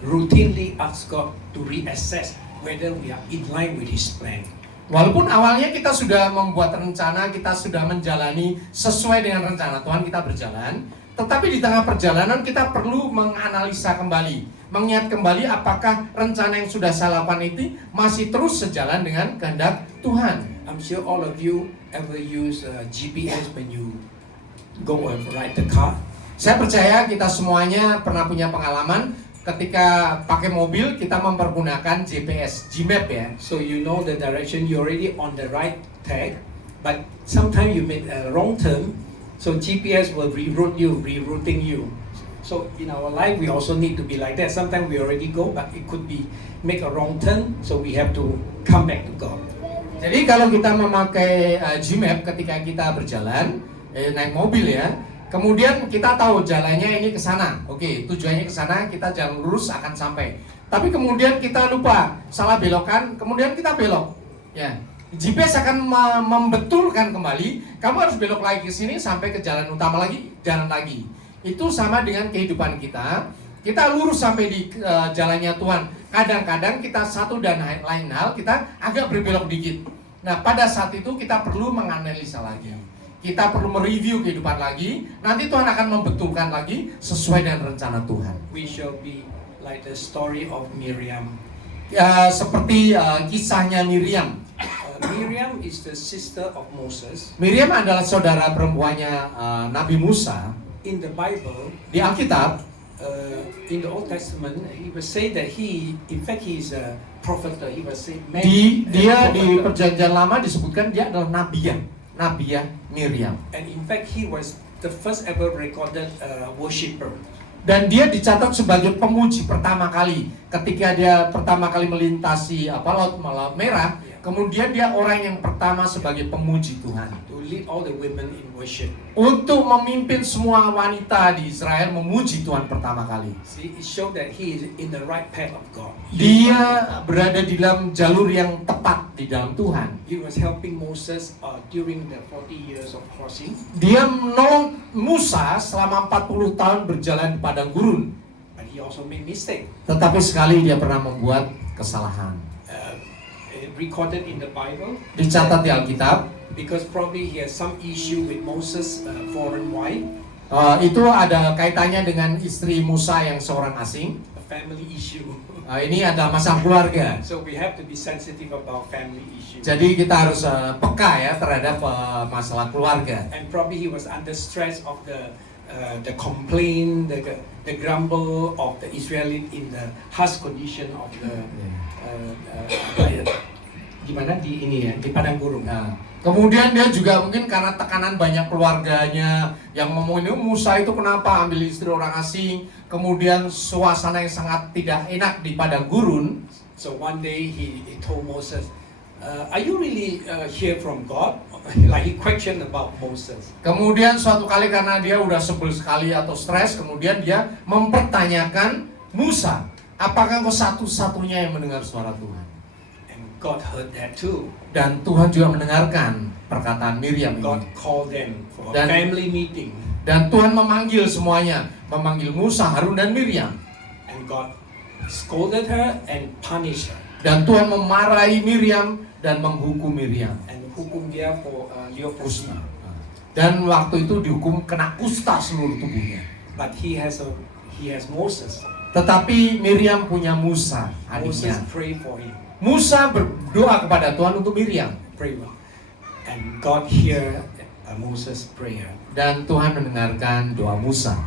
routinely ask God to reassess whether we are in line with His plan. Walaupun awalnya kita sudah membuat rencana, kita sudah menjalani sesuai dengan rencana Tuhan, kita berjalan, tetapi di tengah perjalanan kita perlu menganalisa kembali, mengingat kembali apakah rencana yang sudah saya lakukan itu masih terus sejalan dengan kehendak Tuhan. I'm sure all of you ever use GPS when you go and ride the car. Saya percaya kita semuanya pernah punya pengalaman ketika pakai mobil kita mempergunakan GPS, Gmap ya. So you know the direction, you're already on the right track, but sometimes you make a wrong turn, so GPS will rerouting you. So in our life, we also need to be like that. Sometimes we already go, but it could be make a wrong turn, so we have to come back to God. Jadi kalau kita memakai Gmap ketika kita berjalan, naik mobil ya, kemudian kita tahu jalannya ini ke sana. Oke, tujuannya ke sana, kita jalan lurus akan sampai. Tapi kemudian kita lupa, salah belokan, kemudian kita belok. Ya. GPS akan membetulkan kembali, kamu harus belok lagi ke sini sampai ke jalan utama lagi, jalan lagi. Itu sama dengan kehidupan kita. Kita lurus sampai di jalannya Tuhan. Kadang-kadang kita satu dan lain hal kita agak berbelok dikit. Nah, pada saat itu kita perlu menganalisa lagi. Kita perlu mereview kehidupan lagi. Nanti Tuhan akan membetulkan lagi sesuai dengan rencana Tuhan. We shall be like the story of Miriam. Seperti kisahnya Miriam. Miriam is the sister of Moses. Miriam adalah saudara perempuannya Nabi Musa. In the Bible, Di Alkitab, in the Old Testament, he was say that he is a prophet. He was say dia di perjanjian lama disebutkan dia adalah nabian. Nabiah Miriam. And in fact, he was the first ever recorded worshipper. Dan dia dicatat sebagai pemuji pertama kali ketika dia pertama kali melintasi Laut Merah. Kemudian dia orang yang pertama sebagai pemuji Tuhan. To lead all the women in worship. Untuk memimpin semua wanita di Israel memuji Tuhan pertama kali. See, it showed that he is in the right path of God. Dia berada di dalam jalur yang tepat di dalam Tuhan. He was helping Moses during the 40 years of crossing. Dia menolong Musa selama 40 tahun berjalan di padang gurun. But he also made mistake. Tetapi sekali dia pernah membuat kesalahan. Recorded in the Bible. Dicatat di Alkitab. Because probably he has some issue with Moses' foreign wife. Itu ada kaitannya dengan istri Musa yang seorang asing. A family issue. Ini adalah masalah keluarga. So we have to be sensitive about family issue. Jadi kita harus peka ya terhadap masalah keluarga. And probably he was under stress of the complaint, the grumble of the Israelite in the harsh condition of the di mana di ini ya di padang gurun. Nah, kemudian dia juga mungkin karena tekanan banyak keluarganya yang ngomongin Musa itu kenapa ambil istri orang asing, kemudian suasana yang sangat tidak enak di padang gurun. So one day he told Moses, are you really hear from God? Like he questioned about Moses. Kemudian suatu kali karena dia udah sebel sekali atau stres, kemudian dia mempertanyakan Musa, apakah engkau satu-satunya yang mendengar suara Tuhan? God heard that too. Dan Tuhan juga mendengarkan perkataan Miriam God ini. called them for a family meeting. Dan Tuhan memanggil semuanya, memanggil Musa, Harun dan Miriam. And God scolded her and punished her. Dan Tuhan memarahi Miriam dan menghukum Miriam. And hukum dia for leprosy. Dan waktu itu dihukum kena kusta seluruh tubuhnya. But he has Moses. Tetapi Miriam punya Musa, Moses adiknya. pray for him. Musa berdoa kepada Tuhan untuk Miriam. Pray well. And God hear Moses' prayer. Dan Tuhan mendengarkan doa Musa.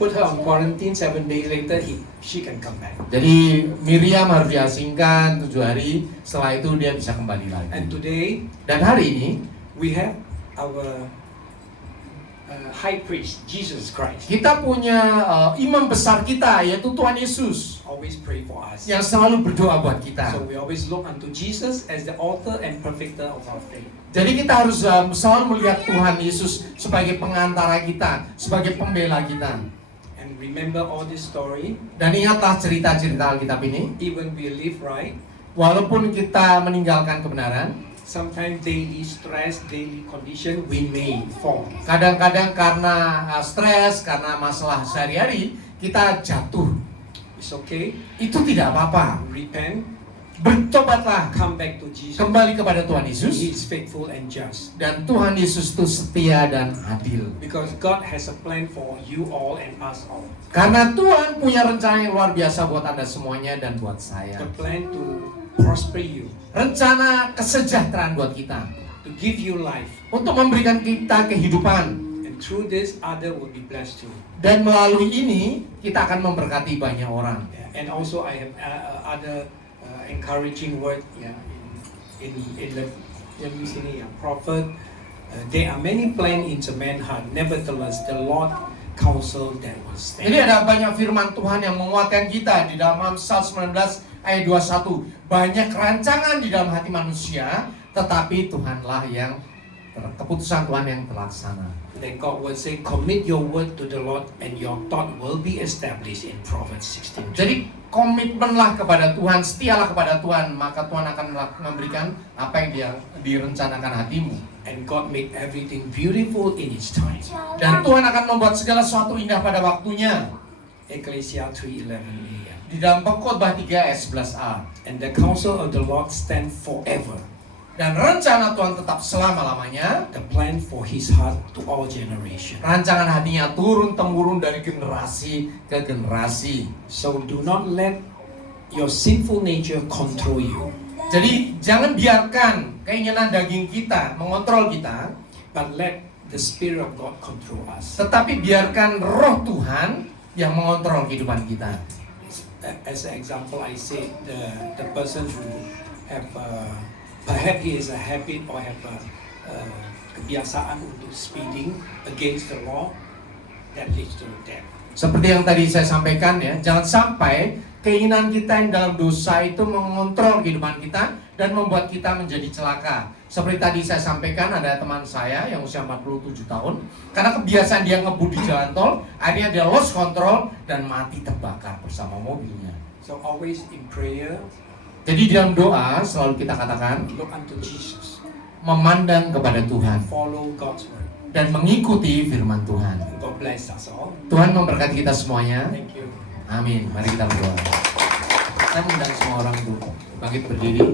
Put her on quarantine 7 days later, she can come back. Jadi Miriam harus diasingkan 7 hari. Setelah itu dia bisa kembali lagi. And today, Dan hari ini we have our high priest, Jesus Christ. kita punya imam besar kita, yaitu Tuhan Yesus, Always pray for us. yang selalu berdoa buat kita. So we always look unto Jesus as the author and perfecter of our faith. Jadi kita harus selalu melihat Tuhan Yesus sebagai pengantara kita, sebagai pembela kita. And remember all this story, Dan ingatlah cerita-cerita Alkitab ini. even we live right, Walaupun kita meninggalkan kebenaran, sometimes daily stress, daily condition, we may fall. kadang-kadang karena stres, karena masalah sehari-hari, kita jatuh. It's okay. Itu tidak apa-apa. Repent, Bertobatlah, come back to Jesus. kembali kepada Tuhan He Yesus. is faithful and just. Dan Tuhan Yesus itu setia dan adil. Because God has a plan for you all and us all. Karena Tuhan punya rencana yang luar biasa buat Anda semuanya dan buat saya. The plan to prosper you, Rencana kesejahteraan buat kita. to give you life. Untuk memberikan kita kehidupan. And through this, other will be blessed too. Dan melalui ini, kita akan memberkati banyak orang. And also I have other encouraging word in the di sini prophet. There are many plans in the man's heart. Nevertheless, the Lord counsel that will stand. Jadi ada banyak firman Tuhan yang menguatkan kita di dalam Amsal 19 ayat 21. Banyak rancangan di dalam hati manusia, tetapi Tuhanlah yang keputusan Tuhan yang terlaksana. Then God will say, commit your word to the Lord and your thought will be established in Proverbs 16. Jadi komitmenlah kepada Tuhan, setialah kepada Tuhan, maka Tuhan akan memberikan apa yang dia direncanakan hatimu. And God made everything beautiful in its time. Dan Tuhan akan membuat segala sesuatu indah pada waktunya. Ecclesia 3:11. Di dalam Pengkhotbah 3 ayat 11a. And the counsel of the Lord stand forever. Dan rencana Tuhan tetap selama-lamanya. The plan for his heart to all generations. Rancangan hatinya turun-temurun dari generasi ke generasi. So do not let your sinful nature control you, Jadi jangan biarkan keinginan daging kita mengontrol kita, but let the Spirit of God control us. tetapi biarkan roh Tuhan yang mengontrol kehidupan kita. As an example, I say the person who have perhaps he has a habit or have kebiasaan untuk speeding against the law, that leads to death. Seperti yang tadi saya sampaikan ya, jangan sampai keinginan kita yang dalam dosa itu mengontrol kehidupan kita dan membuat kita menjadi celaka. Seperti tadi saya sampaikan, ada teman saya yang usia 47 tahun, karena kebiasaan dia ngebut di jalan tol, akhirnya dia lost control dan mati terbakar bersama mobilnya. So always in prayer, Jadi dalam doa selalu kita katakan, look unto Jesus, memandang kepada Tuhan follow God's word. dan mengikuti firman Tuhan. God bless us all. Tuhan memberkati kita semuanya. Thank you. Amin. Mari kita berdoa. Saya mengundang semua orang untuk bangkit berdiri.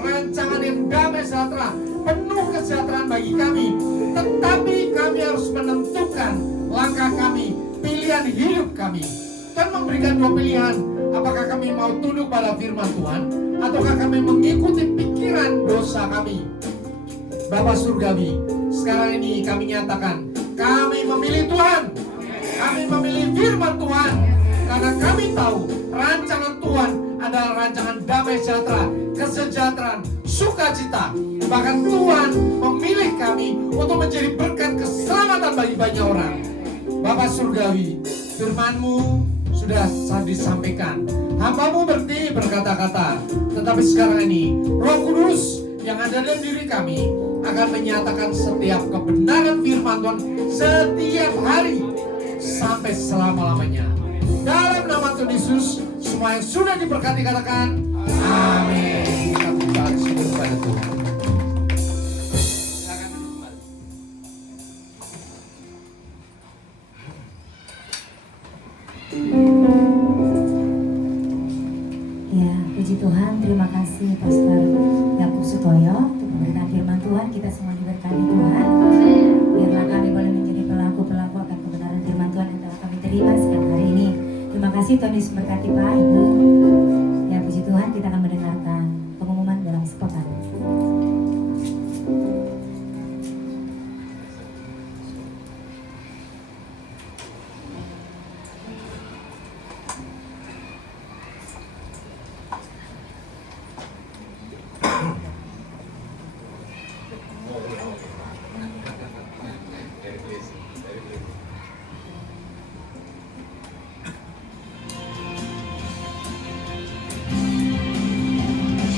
Rancangan yang damai sejahtera, penuh kesejahteraan bagi kami. Tetapi kami harus menentukan langkah kami, pilihan hidup kami. Tuhan memberikan dua pilihan. Apakah kami mau tunduk pada firman Tuhan, ataukah kami mengikuti pikiran dosa kami. Bapa Surgawi, sekarang ini kami nyatakan, kami memilih Tuhan. Kami memilih firman Tuhan. Karena kami tahu rancangan Tuhan adalah rancangan damai sejahtera, kesejahteraan, sukacita. Bahkan Tuhan memilih kami untuk menjadi berkat keselamatan bagi banyak orang. Bapa Surgawi, firman-Mu sudah disampaikan. Hamba-Mu berhenti berkata-kata, tetapi sekarang ini Roh Kudus yang ada dalam diri kami akan menyatakan setiap kebenaran firman Tuhan setiap hari sampai selama-lamanya. Dalam nama Tuhan Yesus, semua yang sudah diberkati katakan amin. Kita buka syukur kepada Tuhan. Silakan duduk kembali. Ya, puji Tuhan, terima kasih Pastor Yakub Sutoyo untuk pemberitaan firman Tuhan. Kita semua diberkati Tuhan. Biarlah kami boleh menjadi pelaku-pelaku akan kebenaran firman Tuhan yang telah kami terima setiap hari ini. Terima kasih Tuhan Yesus berkati Pak Ibu. Ya, puji Tuhan, kita akan mendengarkan pengumuman dalam sepekan.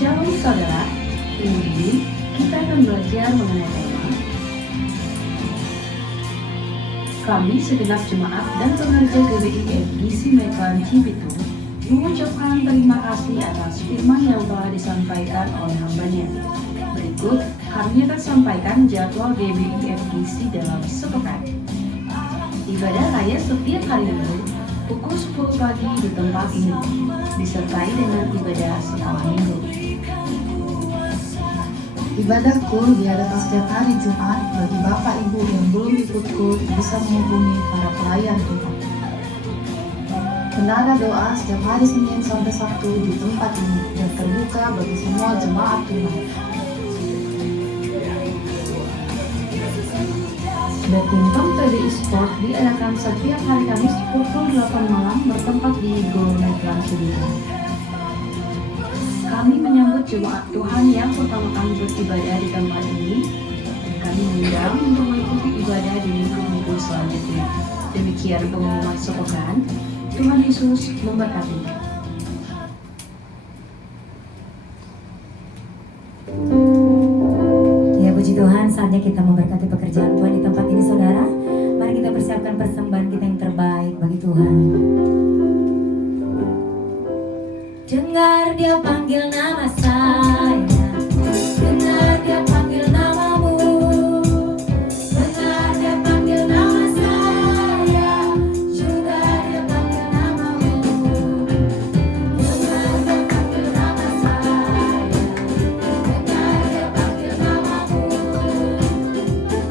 Shalom saudara, ini kita akan belajar mengenai tema kami segenap jemaat dan pekerja GBI FGC Medan Cibitung mengucapkan terima kasih atas firman yang telah disampaikan oleh hambanya. Berikut kami akan sampaikan jadwal GBI FGC dalam sepekan. Ibadah raya setiap hari Minggu pukul 10 pagi di tempat ini, disertai dengan ibadah sekolah minggu. Ibadah KUR diadakan setiap hari Jumat. Bagi Bapak Ibu yang belum ikut KUR bisa menghubungi para pelayan Tuhan. Menara doa setiap hari Senin sampai Sabtu di tempat ini dan terbuka bagi semua jemaat Tuhan. Badminton PB Sport diadakan setiap hari Kamis pukul 8 malam bertempat di Gor Metran Cibitung. Kami menyambut jemaat Tuhan yang pertama kali beribadah di tempat ini, dan kami mengundang untuk mengikuti ibadah di minggu-minggu selanjutnya. Demikian pengumuman sepekan. Tuhan Yesus memberkati. Ya puji Tuhan, saatnya kita memberkati pekerjaan Tuhan di tempat ini saudara. Mari kita persiapkan persembahan kita yang terbaik bagi Tuhan. Dengar dia panggil nama saya, dengar dia panggil namamu, dengar dia panggil nama saya, juga dia panggil namamu. Dengar dia panggil nama saya, dengar dia panggil namamu,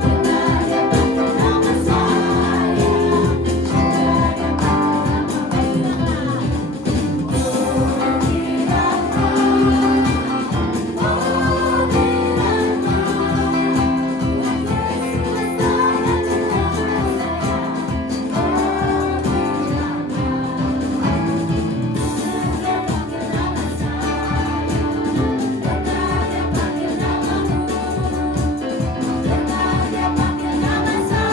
dengar dia panggil nama saya, juga dia panggil namamu.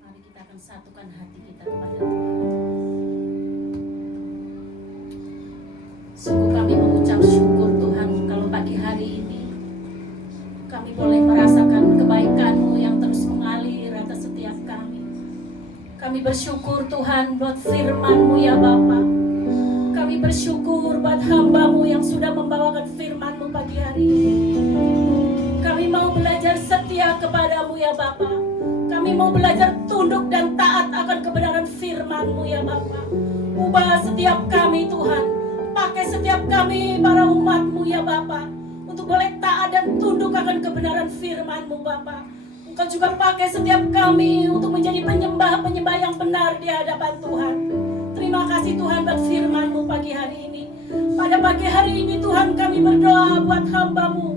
Mari kita akan satukan hati kita kepada Tuhan. Sungguh kami mengucap syukur Tuhan kalau pagi hari ini kami boleh merasakan kebaikan-Mu yang terus mengalir atas setiap kami. Kami bersyukur Tuhan buat firman-Mu ya Bapa. Kami bersyukur buat hamba-Mu yang sudah membawakan firman-Mu pagi hari ini. Kami mau belajar setia kepada-Mu ya Bapa. Kami mau belajar tunduk dan taat akan kebenaran firman-Mu ya Bapa. Ubah setiap kami Tuhan. Pakai setiap kami para umat-Mu ya Bapa. Untuk boleh taat dan tunduk akan kebenaran firman-Mu Bapa. Engkau juga pakai setiap kami untuk menjadi penyembah-penyembah yang benar di hadapan Tuhan. Terima kasih Tuhan buat firman-Mu pagi hari ini. Pada pagi hari ini Tuhan kami berdoa buat hamba-Mu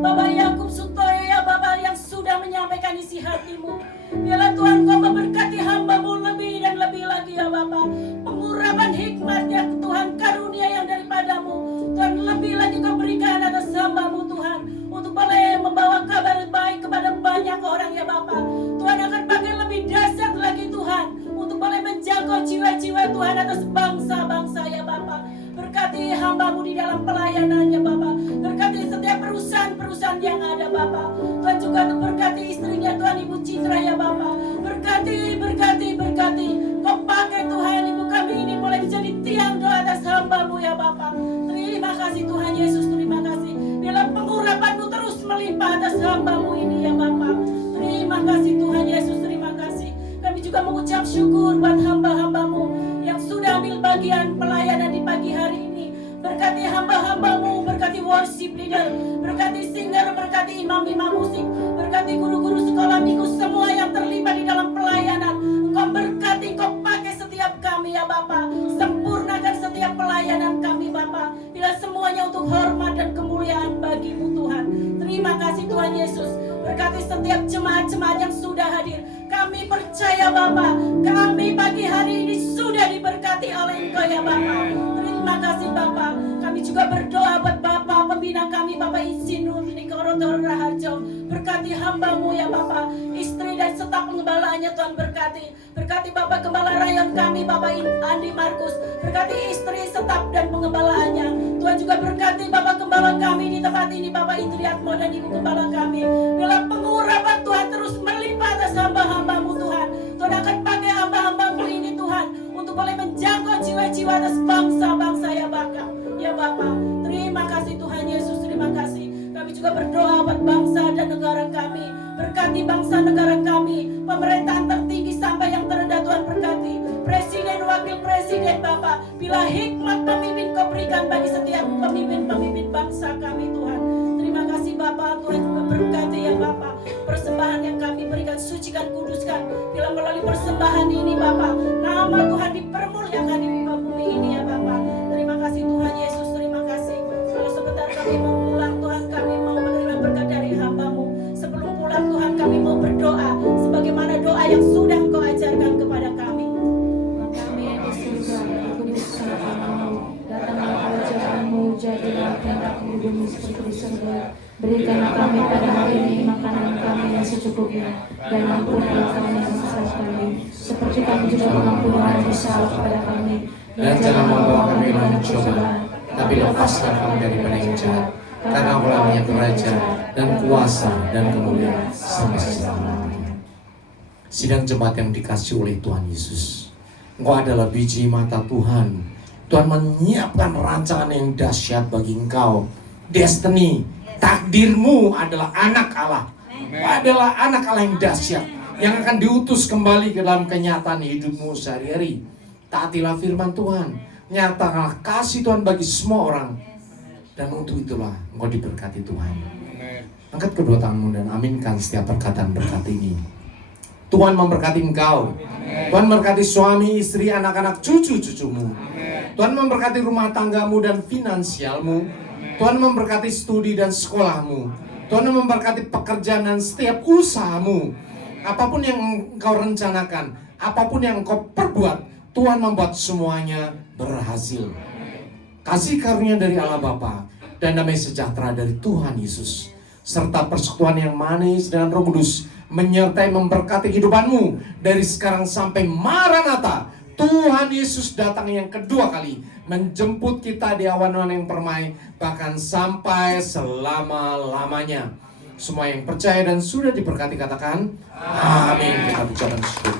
Bapak Yakub Sutoyo ya Bapak yang sudah menyampaikan isi hati-Mu. Biarlah Tuhan Kau memberkati hamba-Mu lebih dan lebih lagi ya Bapak. Pengurapan hikmat-Nya Tuhan, karunia yang daripada-Mu Tuhan, lebih lagi Kau berikan atas hamba-Mu Tuhan, untuk boleh membawa kabar baik kepada banyak orang ya Bapak. Tuhan akan pakai lebih dahsyat lagi Tuhan, untuk boleh menjangkau jiwa-jiwa Tuhan atas bangsa-bangsa ya Bapak. Berkati hamba-Mu di dalam pelayanannya Bapak. Berkati setiap perusahaan-perusahaan yang ada Bapak. Tuhan juga berkati istrinya Tuhan Ibu Citra ya Bapak. Berkati. Kau pakai Tuhan Ibu kami ini boleh menjadi tiang doa atas hamba-Mu ya Bapak. Terima kasih Tuhan Yesus, terima kasih. Biarlah pengurapan-Mu terus melimpah atas hamba-Mu ini ya Bapak. Terima kasih Tuhan Yesus, terima kasih. Kami juga mengucap syukur buat hamba-hamba-Mu yang sudah ambil bagian pelayanan di pagi hari ini. Berkati hamba-hamba-Mu, berkati worship leader, berkati singer, berkati imam-imam musik, berkati guru-guru sekolah minggu, semua yang terlibat di dalam pelayanan. Engkau berkati, Engkau pakai setiap kami ya Bapa. Sempurnakan setiap pelayanan kami Bapa. Bila semuanya untuk hormat dan kemuliaan bagi-Mu Tuhan. Terima kasih Tuhan Yesus. Berkati setiap jemaat-jemaat yang sudah hadir. Kami percaya Bapa, kami pagi hari ini sudah diberkati oleh Engkau ya Bapa. Terima kasih Bapa. Kami juga berdoa buat Bapa, pembina kami Bapak Insinyur Nikorotor Raharjo. Berkati hamba-Mu ya Bapa, istri dan staf pengembalaannya Tuhan berkati. Berkati Bapak Gembala Rayon kami Bapak Andi Markus. Berkati istri, staf dan pengembalaannya. Tuhan juga berkati Bapak Gembala kami di tempat ini Bapak Indriatmo dan Ibu Gembala kami. Dalam pengurapan Tuhan terus melimpah atas hamba-hamba-Mu Tuhan. Tuhan akan pakai hamba-hamba-Mu ini Tuhan untuk boleh menjangkau jiwa-jiwa atas bangsa-bangsa ya Bapa. Ya Bapa, terima kasih Tuhan Yesus, terima kasih. Kami juga berdoa buat bangsa dan negara kami. Berkati bangsa negara kami, pemerintahan tertinggi sampai yang terendah Tuhan berkati. Presiden, wakil presiden Bapa, bila hikmat pemimpin Kau berikan bagi setiap pemimpin-pemimpin bangsa kami Tuhan. Terima kasih Bapa, Tuhan juga berkati ya Bapa. Persembahan yang kami berikan, sucikan, kuduskan. Bila melalui persembahan ini Bapa, nama Tuhan dipermuliakan di muka bumi ini ya Bapa. Terima kasih Tuhan Yesus, terima kasih. Kalau sebentar kami mau pulang Tuhan, kami mau menerima berkat dari hamba-Mu. Sebelum pulang Tuhan, kami mau berdoa sebagaimana doa yang sudah Engkau ajarkan kepada kami. Kami yang di surga, dikuduskan namamu, datanglah kerajaan-Mu, jadilah kehendak-Mu di bumi seperti di surga. Berikanlah kami pada hari ini makanan kami yang secukupnya, dan ampunilah kami yang bersalah kami, seperti kami juga mengampuni orang yang bersalah kepada kami. Dan jangan membawa kami dalam pencobaan, tapi lepaskan kami daripada yang jahat. Karena Engkau yang kerajaan dan kuasa dan kemuliaan sampai selama-lamanya. Sidang jemaat yang dikasihi oleh Tuhan Yesus, Engkau adalah biji mata Tuhan. Tuhan menyiapkan rancangan yang dahsyat bagi engkau. Destiny, takdirmu adalah anak Allah. Adalah anak Allah yang dahsyat, yang akan diutus kembali ke dalam kenyataan hidupmu sehari-hari. Taatilah firman Tuhan, nyatakanlah kasih Tuhan bagi semua orang. Dan untuk itulah engkau diberkati Tuhan. Angkat kedua tanganmu dan aminkan setiap perkataan berkat ini. Tuhan memberkati engkau. Tuhan memberkati suami, istri, anak-anak, cucu-cucumu. Tuhan memberkati rumah tanggamu dan finansialmu. Tuhan memberkati studi dan sekolahmu. Tuhan memberkati pekerjaan dan setiap usahamu. Apapun yang engkau rencanakan, apapun yang engkau perbuat, Tuhan membuat semuanya berhasil. Kasih karunia dari Allah Bapa dan damai sejahtera dari Tuhan Yesus, serta persekutuan yang manis dengan Roh Kudus menyertai memberkati kehidupanmu dari sekarang sampai Maranatha. Tuhan Yesus datang yang kedua kali menjemput kita di awan-awan yang permai, bahkan sampai selama-lamanya. Semua yang percaya dan sudah diberkati katakan amin. Kita ucapkan syukur.